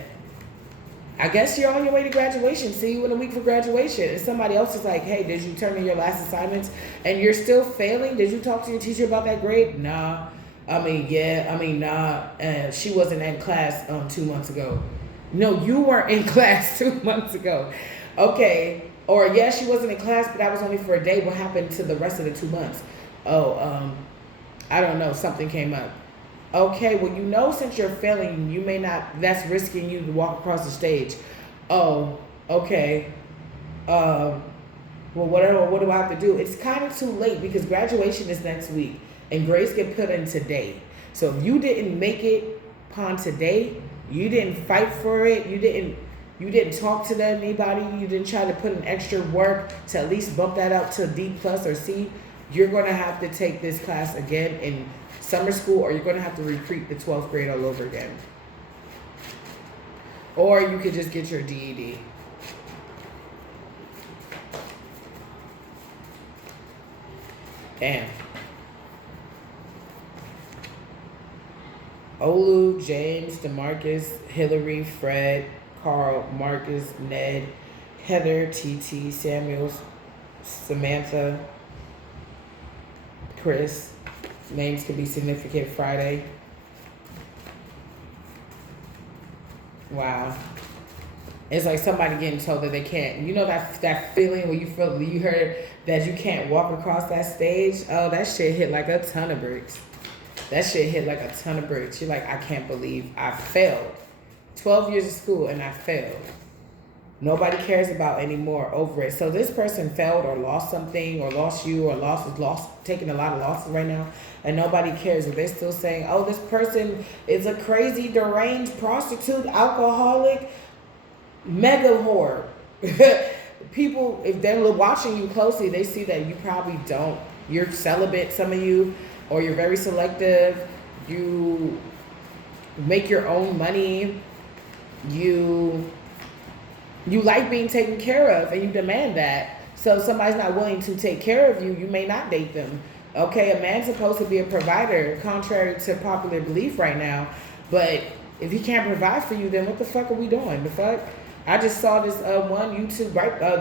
I guess you're on your way to graduation. See you in a week for graduation. And somebody else is like, hey, did you turn in your last assignments? And you're still failing? Did you talk to your teacher about that grade? Nah. Nah. She wasn't in class 2 months ago. No, you weren't in class 2 months ago. Okay. Or, yeah, she wasn't in class, but that was only for a day. What happened to the rest of the 2 months? I don't know. Something came up. Okay, well, you know, since you're failing, you may not, that's risking you to walk across the stage. Oh, okay. Well, what do I have to do? It's kind of too late because graduation is next week and grades get put in today. So if you didn't make it upon today, you didn't fight for it, you didn't talk to anybody, you didn't try to put in extra work to at least bump that up to D plus or C, you're going to have to take this class again in summer school, or you're going to have to repeat the 12th grade all over again. Or you could just get your GED. Damn. Olu, James, DeMarcus, Hillary, Fred, Carl, Marcus, Ned, Heather, TT, Samuel, Samantha, Chris. Names could be significant. Friday. Wow. It's like somebody getting told that they can't. You know that feeling where you heard that you can't walk across that stage? Oh, that shit hit like a ton of bricks. That shit hit like a ton of bricks. You're like, I can't believe I failed. 12 years of school and I failed. Nobody cares about anymore, over it. So this person failed or lost something or lost you or lost taking a lot of losses right now, and nobody cares. And they're still saying, oh, this person is a crazy, deranged prostitute, alcoholic, mega whore. People, if they're watching you closely, they see that you probably don't. You're celibate, some of you, or you're very selective. You make your own money. You like being taken care of and you demand that. So if somebody's not willing to take care of you, you may not date them. Okay, a man's supposed to be a provider, contrary to popular belief right now. But if he can't provide for you, then what the fuck are we doing? The fuck? I just saw this one YouTube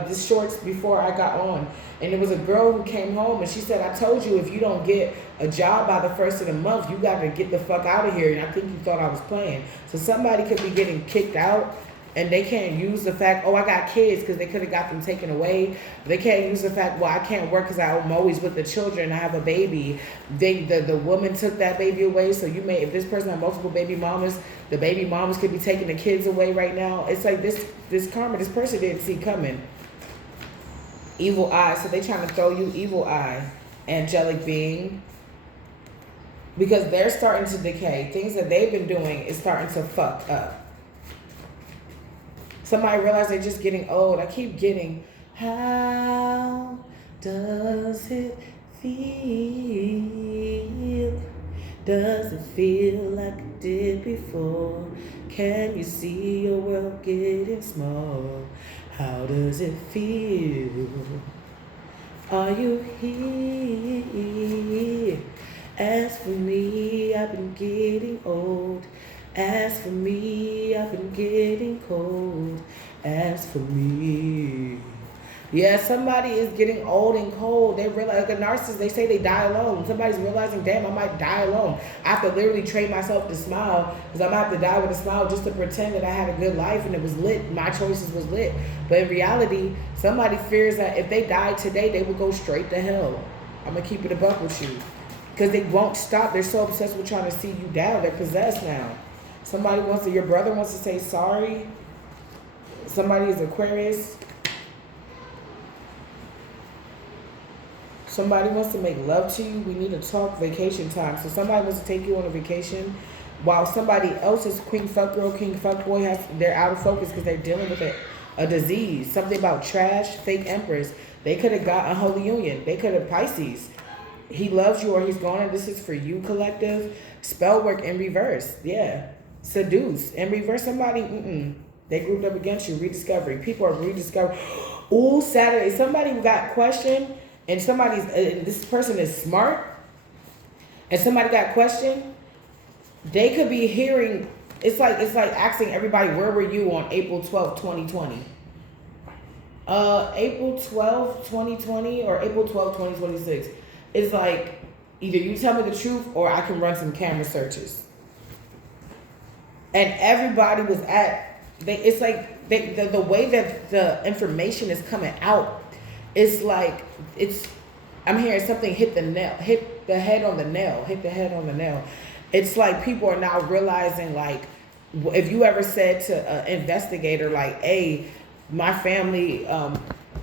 this shorts before I got on, and it was a girl who came home and she said, "I told you if you don't get a job by the first of the month, you got to get the fuck out of here." And I think you thought I was playing. So somebody could be getting kicked out, and they can't use the fact, oh, I got kids, because they could have got them taken away. They can't use the fact, well, I can't work because I'm always with the children. I have a baby. The woman took that baby away. So if this person had multiple baby mamas, the baby mamas could be taking the kids away right now. It's like this karma, this person didn't see coming. Evil eye. So they trying to throw you evil eye, angelic being. Because they're starting to decay. Things that they've been doing is starting to fuck up. Somebody realized they're just getting old. I keep getting, how does it feel? Does it feel like it did before? Can you see your world getting small? How does it feel? Are you here? As for me, I've been getting old. As for me, I've been getting cold. As for me. Yeah, somebody is getting old and cold. They realize, like a narcissist, they say they die alone. Somebody's realizing, damn, I might die alone. I have to literally train myself to smile, because I might have to die with a smile just to pretend that I had a good life and it was lit. My choices was lit. But in reality, somebody fears that if they died today, they would go straight to hell. I'm going to keep it a buck with you. Because they won't stop. They're so obsessed with trying to see you down. They're possessed now. Your brother wants to say sorry. Somebody is Aquarius. Somebody wants to make love to you. We need to talk vacation time. So somebody wants to take you on a vacation while somebody else's queen fuck girl, king fuck boy, they're out of focus because they're dealing with a disease. Something about trash, fake empress. They could have got unholy union. They could have Pisces. He loves you or he's gone, and this is for you, collective. Spell work in reverse. Yeah. Seduce in reverse. Somebody, they grouped up against you. Rediscovery. People are rediscovering. Ooh, Saturday. Somebody got questioned, and this person is smart, and somebody got questioned. They could be hearing. It's like asking everybody, where were you on April 12th, 2020? April 12th, 2020 or April 12th, 2026. It's like either you tell me the truth or I can run some camera searches. And everybody was it's like the way that the information is coming out, it's like I'm hearing something hit the head on the nail. It's like people are now realizing, like, if you ever said to an investigator, like, hey, my family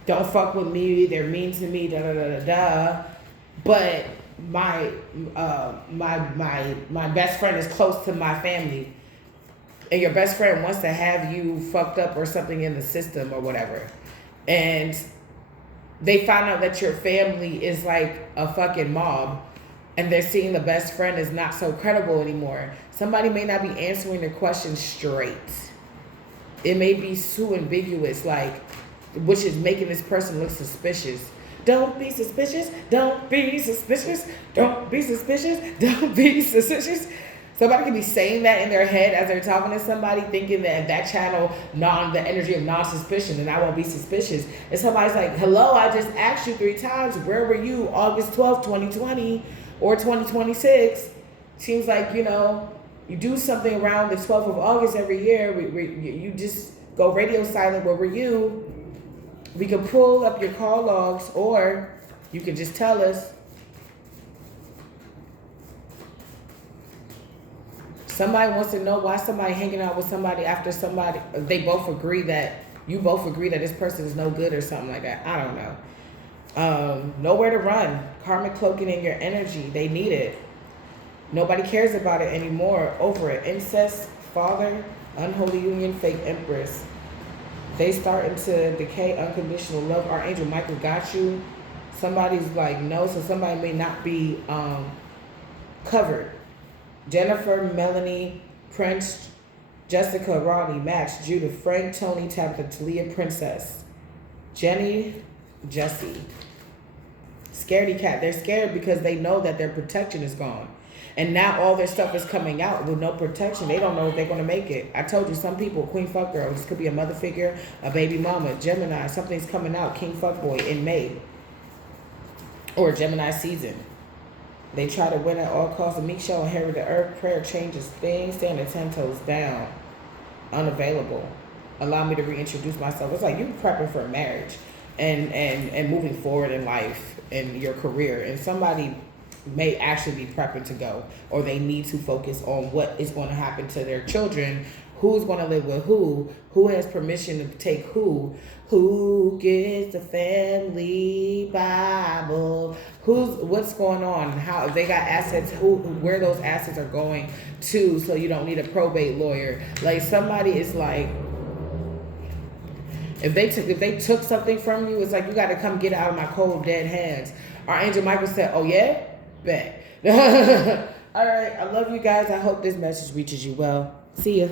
don't fuck with me, they're mean to me, da da da da da, but my best friend is close to my family, and your best friend wants to have you fucked up or something in the system or whatever, and they find out that your family is like a fucking mob, and they're seeing the best friend is not so credible anymore. Somebody may not be answering the question straight. It may be too ambiguous, like, which is making this person look suspicious. Don't be suspicious. Don't be suspicious. Don't be suspicious. Don't be suspicious. Somebody can be saying that in their head as they're talking to somebody, thinking that channel the energy of non-suspicion, and I won't be suspicious. And somebody's like, hello, I just asked you 3 times, where were you August 12th, 2020 or 2026? Seems like, you do something around the 12th of August every year. You just go radio silent. Where were you? We can pull up your call logs, or you can just tell us. Somebody wants to know why somebody hanging out with somebody after you both agree that this person is no good or something like that. I don't know. Nowhere to run. Karmic cloaking in your energy. They need it. Nobody cares about it anymore. Over it. Incest, father, unholy union, fake empress. They starting to decay. Unconditional love. Archangel Michael got you. Somebody's like, no. So somebody may not be covered. Jennifer, Melanie, Prince, Jessica, Rodney, Max, Judith, Frank, Tony, Tabitha, Talia, Princess, Jenny, Jesse. scaredy cat. They're scared because they know that their protection is gone. And now all their stuff is coming out with no protection. They don't know if they're going to make it. I told you, some people, queen fuck girl, this could be a mother figure, a baby mama, Gemini, something's coming out, king fuck boy in May. Or Gemini season. They try to win at all costs. The meek shall inherit the earth. Prayer changes things. Standing 10 toes down. Unavailable. Allow me to reintroduce myself. It's like you prepping for marriage and moving forward in life and your career. And somebody may actually be prepping to go, or they need to focus on what is going to happen to their children, who's going to live with who has permission to take who gets the family Bible, what's going on, how if they got assets, where those assets are going to, so you don't need a probate lawyer. Like somebody is like, if they took something from you, it's like you got to come get it out of my cold dead hands. Archangel Michael said, "Oh yeah, bet." All right, I love you guys. I hope this message reaches you well. See ya.